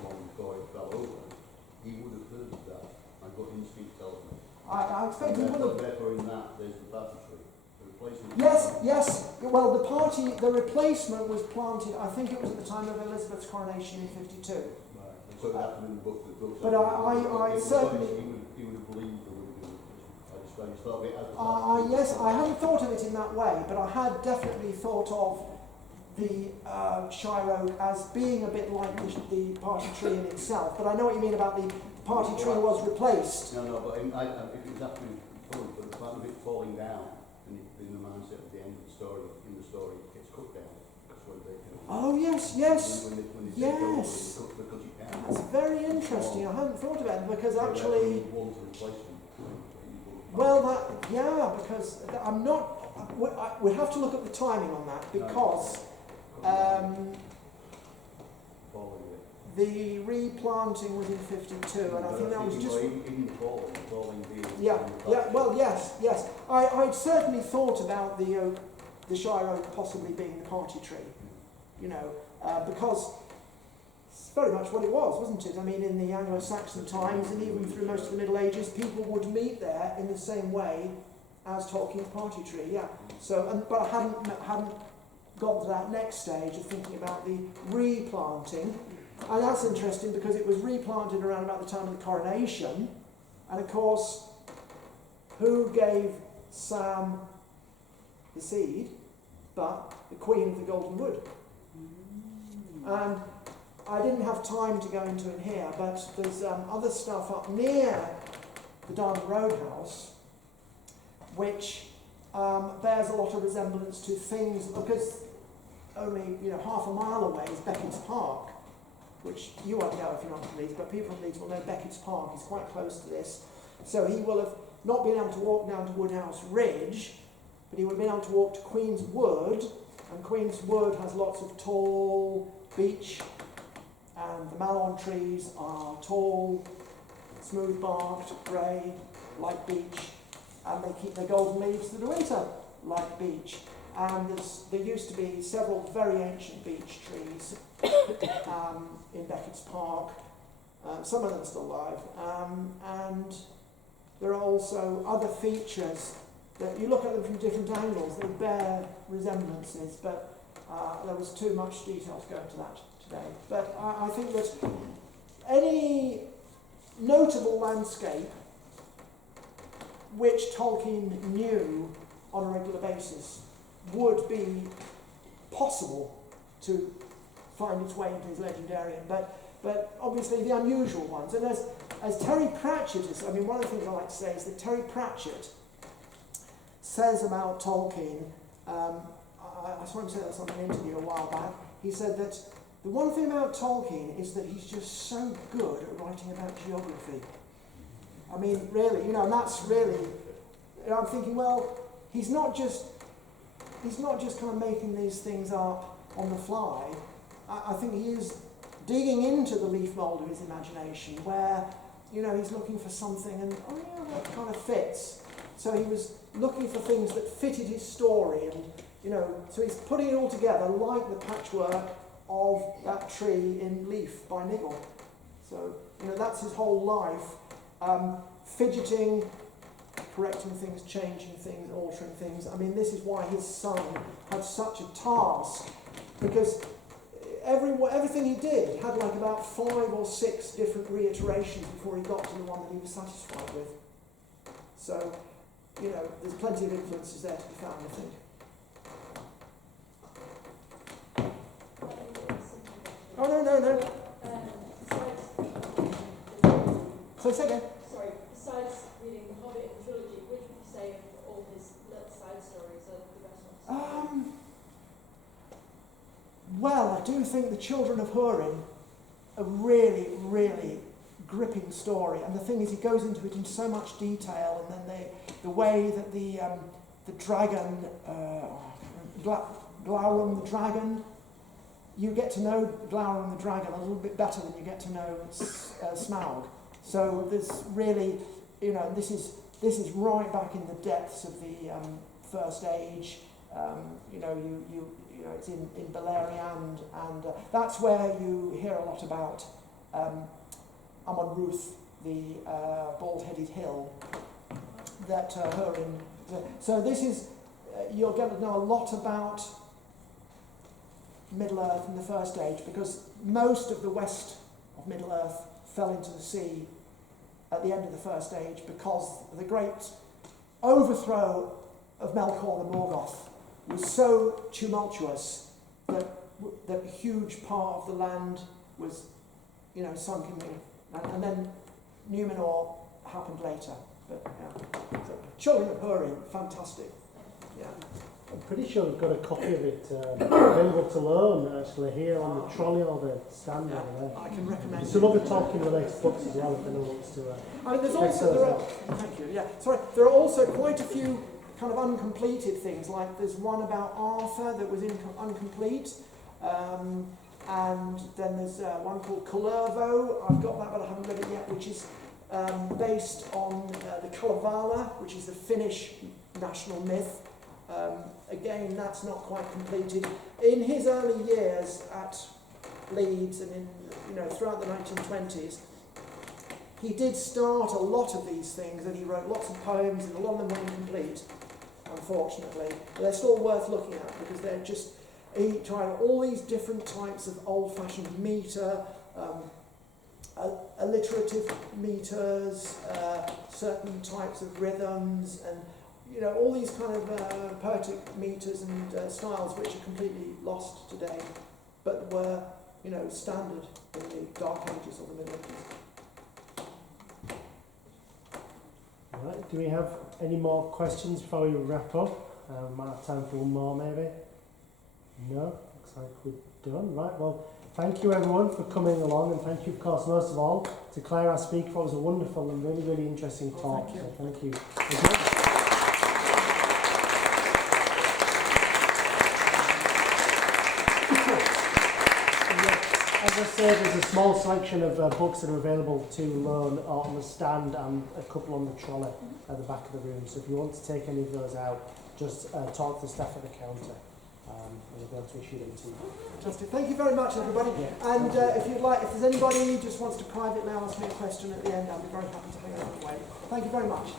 long before it fell over, he would have heard of that. I've got instinct tells me. I expect he would have. Therefore, in that, there's the baptistry. The replacement. Yes. Well, the replacement was planted. I think it was at the time of Elizabeth's coronation in '52. So that in the book. But I certainly. He would have believed there would have been. I just thought of it as. Yes, I hadn't thought of it in that way, but I had definitely thought of the Shire Road as being a bit like the party tree in itself. But I know what you mean about the party tree was replaced. No, but if it was actually falling, but the part of it falling down, and in the mindset at the end of the story, it gets cut down. That's what they do. Oh yes. When they take over, they cut it down. That's very interesting. I hadn't thought about it because actually. Because I'm not. We'd have to look at the timing on that because the replanting was in '52, and I think that was just. Well, yes. I'd certainly thought about the Shire Oak possibly being the party tree, because. Very much what it was, wasn't it? I mean, in the Anglo-Saxon times and even through most of the Middle Ages, people would meet there in the same way as Tolkien's party tree, yeah. So, but I hadn't got to that next stage of thinking about the replanting. And that's interesting because it was replanted around about the time of the coronation. And of course, who gave Sam the seed but the Queen of the Golden Wood? And I didn't have time to go into it here, but there's other stuff up near the Darnham Roadhouse which bears a lot of resemblance to things, because only half a mile away is Beckett's Park, which you won't know if you're not from Leeds, but people from Leeds will know Beckett's Park is quite close to this. So he will have not been able to walk down to Woodhouse Ridge, but he would have been able to walk to Queen's Wood, and Queen's Wood has lots of tall beech, and the malon trees are tall, smooth-barked, grey, like beech, and they keep their golden leaves through the winter, like beech. And there used to be several very ancient beech trees in Beckett's Park. Some of them are still alive. And there are also other features that you look at them from different angles, they bear resemblances, but there was too much detail to go into that today. But I think that any notable landscape which Tolkien knew on a regular basis would be possible to find its way into his legendarium, but obviously the unusual ones. And as Terry Pratchett is, one of the things I like to say is that Terry Pratchett says about Tolkien, I saw him say this on an interview a while back, he said that the one thing about Tolkien is that he's just so good at writing about geography. Really, and that's really, I'm thinking, well, he's not just kind of making these things up on the fly. I think he is digging into the leaf mould of his imagination where, he's looking for something and, that kind of fits. So he was looking for things that fitted his story and, so he's putting it all together like the patchwork of that tree in Leaf by Niggle. So, that's his whole life. Fidgeting, correcting things, changing things, altering things. This is why his son had such a task, because everything he did had like about 5 or 6 different reiterations before he got to the one that he was satisfied with. So, there's plenty of influences there to be found, I think. Oh, no. So say again. Sorry, besides reading The Hobbit and the trilogy, which would you say of all his little side stories are the best ones? Well, I do think The Children of Húrin a really, really gripping story. And the thing is, he goes into it in so much detail, and then the way that the dragon, Glaurung the dragon, you get to know Glaurung the dragon a little bit better than you get to know Smaug. So there's really, this is right back in the depths of the First Age. It's in Beleriand, and that's where you hear a lot about Amon Ruth, the bald-headed hill that Húrin. So this is you're going to know a lot about Middle-earth in the First Age, because most of the west of Middle-earth fell into the sea at the end of the First Age because the great overthrow of Melkor the Morgoth was so tumultuous that a huge part of the land was, sunk in the... And then Numenor happened later. But, yeah. So, Children of Húrin, fantastic. Yeah. I'm pretty sure we've got a copy of it available to loan, actually, here on the trolley or the stand over there. I can recommend some other Tolkien-related books as well, if anyone wants to... there's also... Thank you, yeah. Sorry, there are also quite a few kind of uncompleted things, like there's one about Arthur that was incomplete, and then there's one called Kullervo. I've got that, but I haven't read it yet, which is based on the Kalevala, which is the Finnish national myth. Again, that's not quite completed. In his early years at Leeds and throughout the 1920s, He did start a lot of these things, and he wrote lots of poems, and a lot of them were incomplete, unfortunately. But they're still worth looking at, because they're just, he tried all these different types of old-fashioned metre, alliterative meters, certain types of rhythms, and you know, all these kind of poetic meters and styles which are completely lost today, but were, you know, standard in the Dark Ages or the Middle Ages. Right, do we have any more questions before we wrap up? Might have time for one more maybe. No, looks like we're done. Right, well, thank you everyone for coming along, and thank you, of course, most of all, to Claire, our speaker. It was a wonderful and really, really interesting talk. Thank you. So thank you. As I said, there's a small selection of books that are available to loan on the stand and a couple on the trolley at the back of the room. So if you want to take any of those out, just talk to the staff at the counter. And we'll be able to issue them to you. Fantastic. Thank you very much, everybody. Yeah. And if you'd like, if there's anybody who just wants to privately ask me a question at the end, I'll be very happy to hang out and wait. Thank you very much.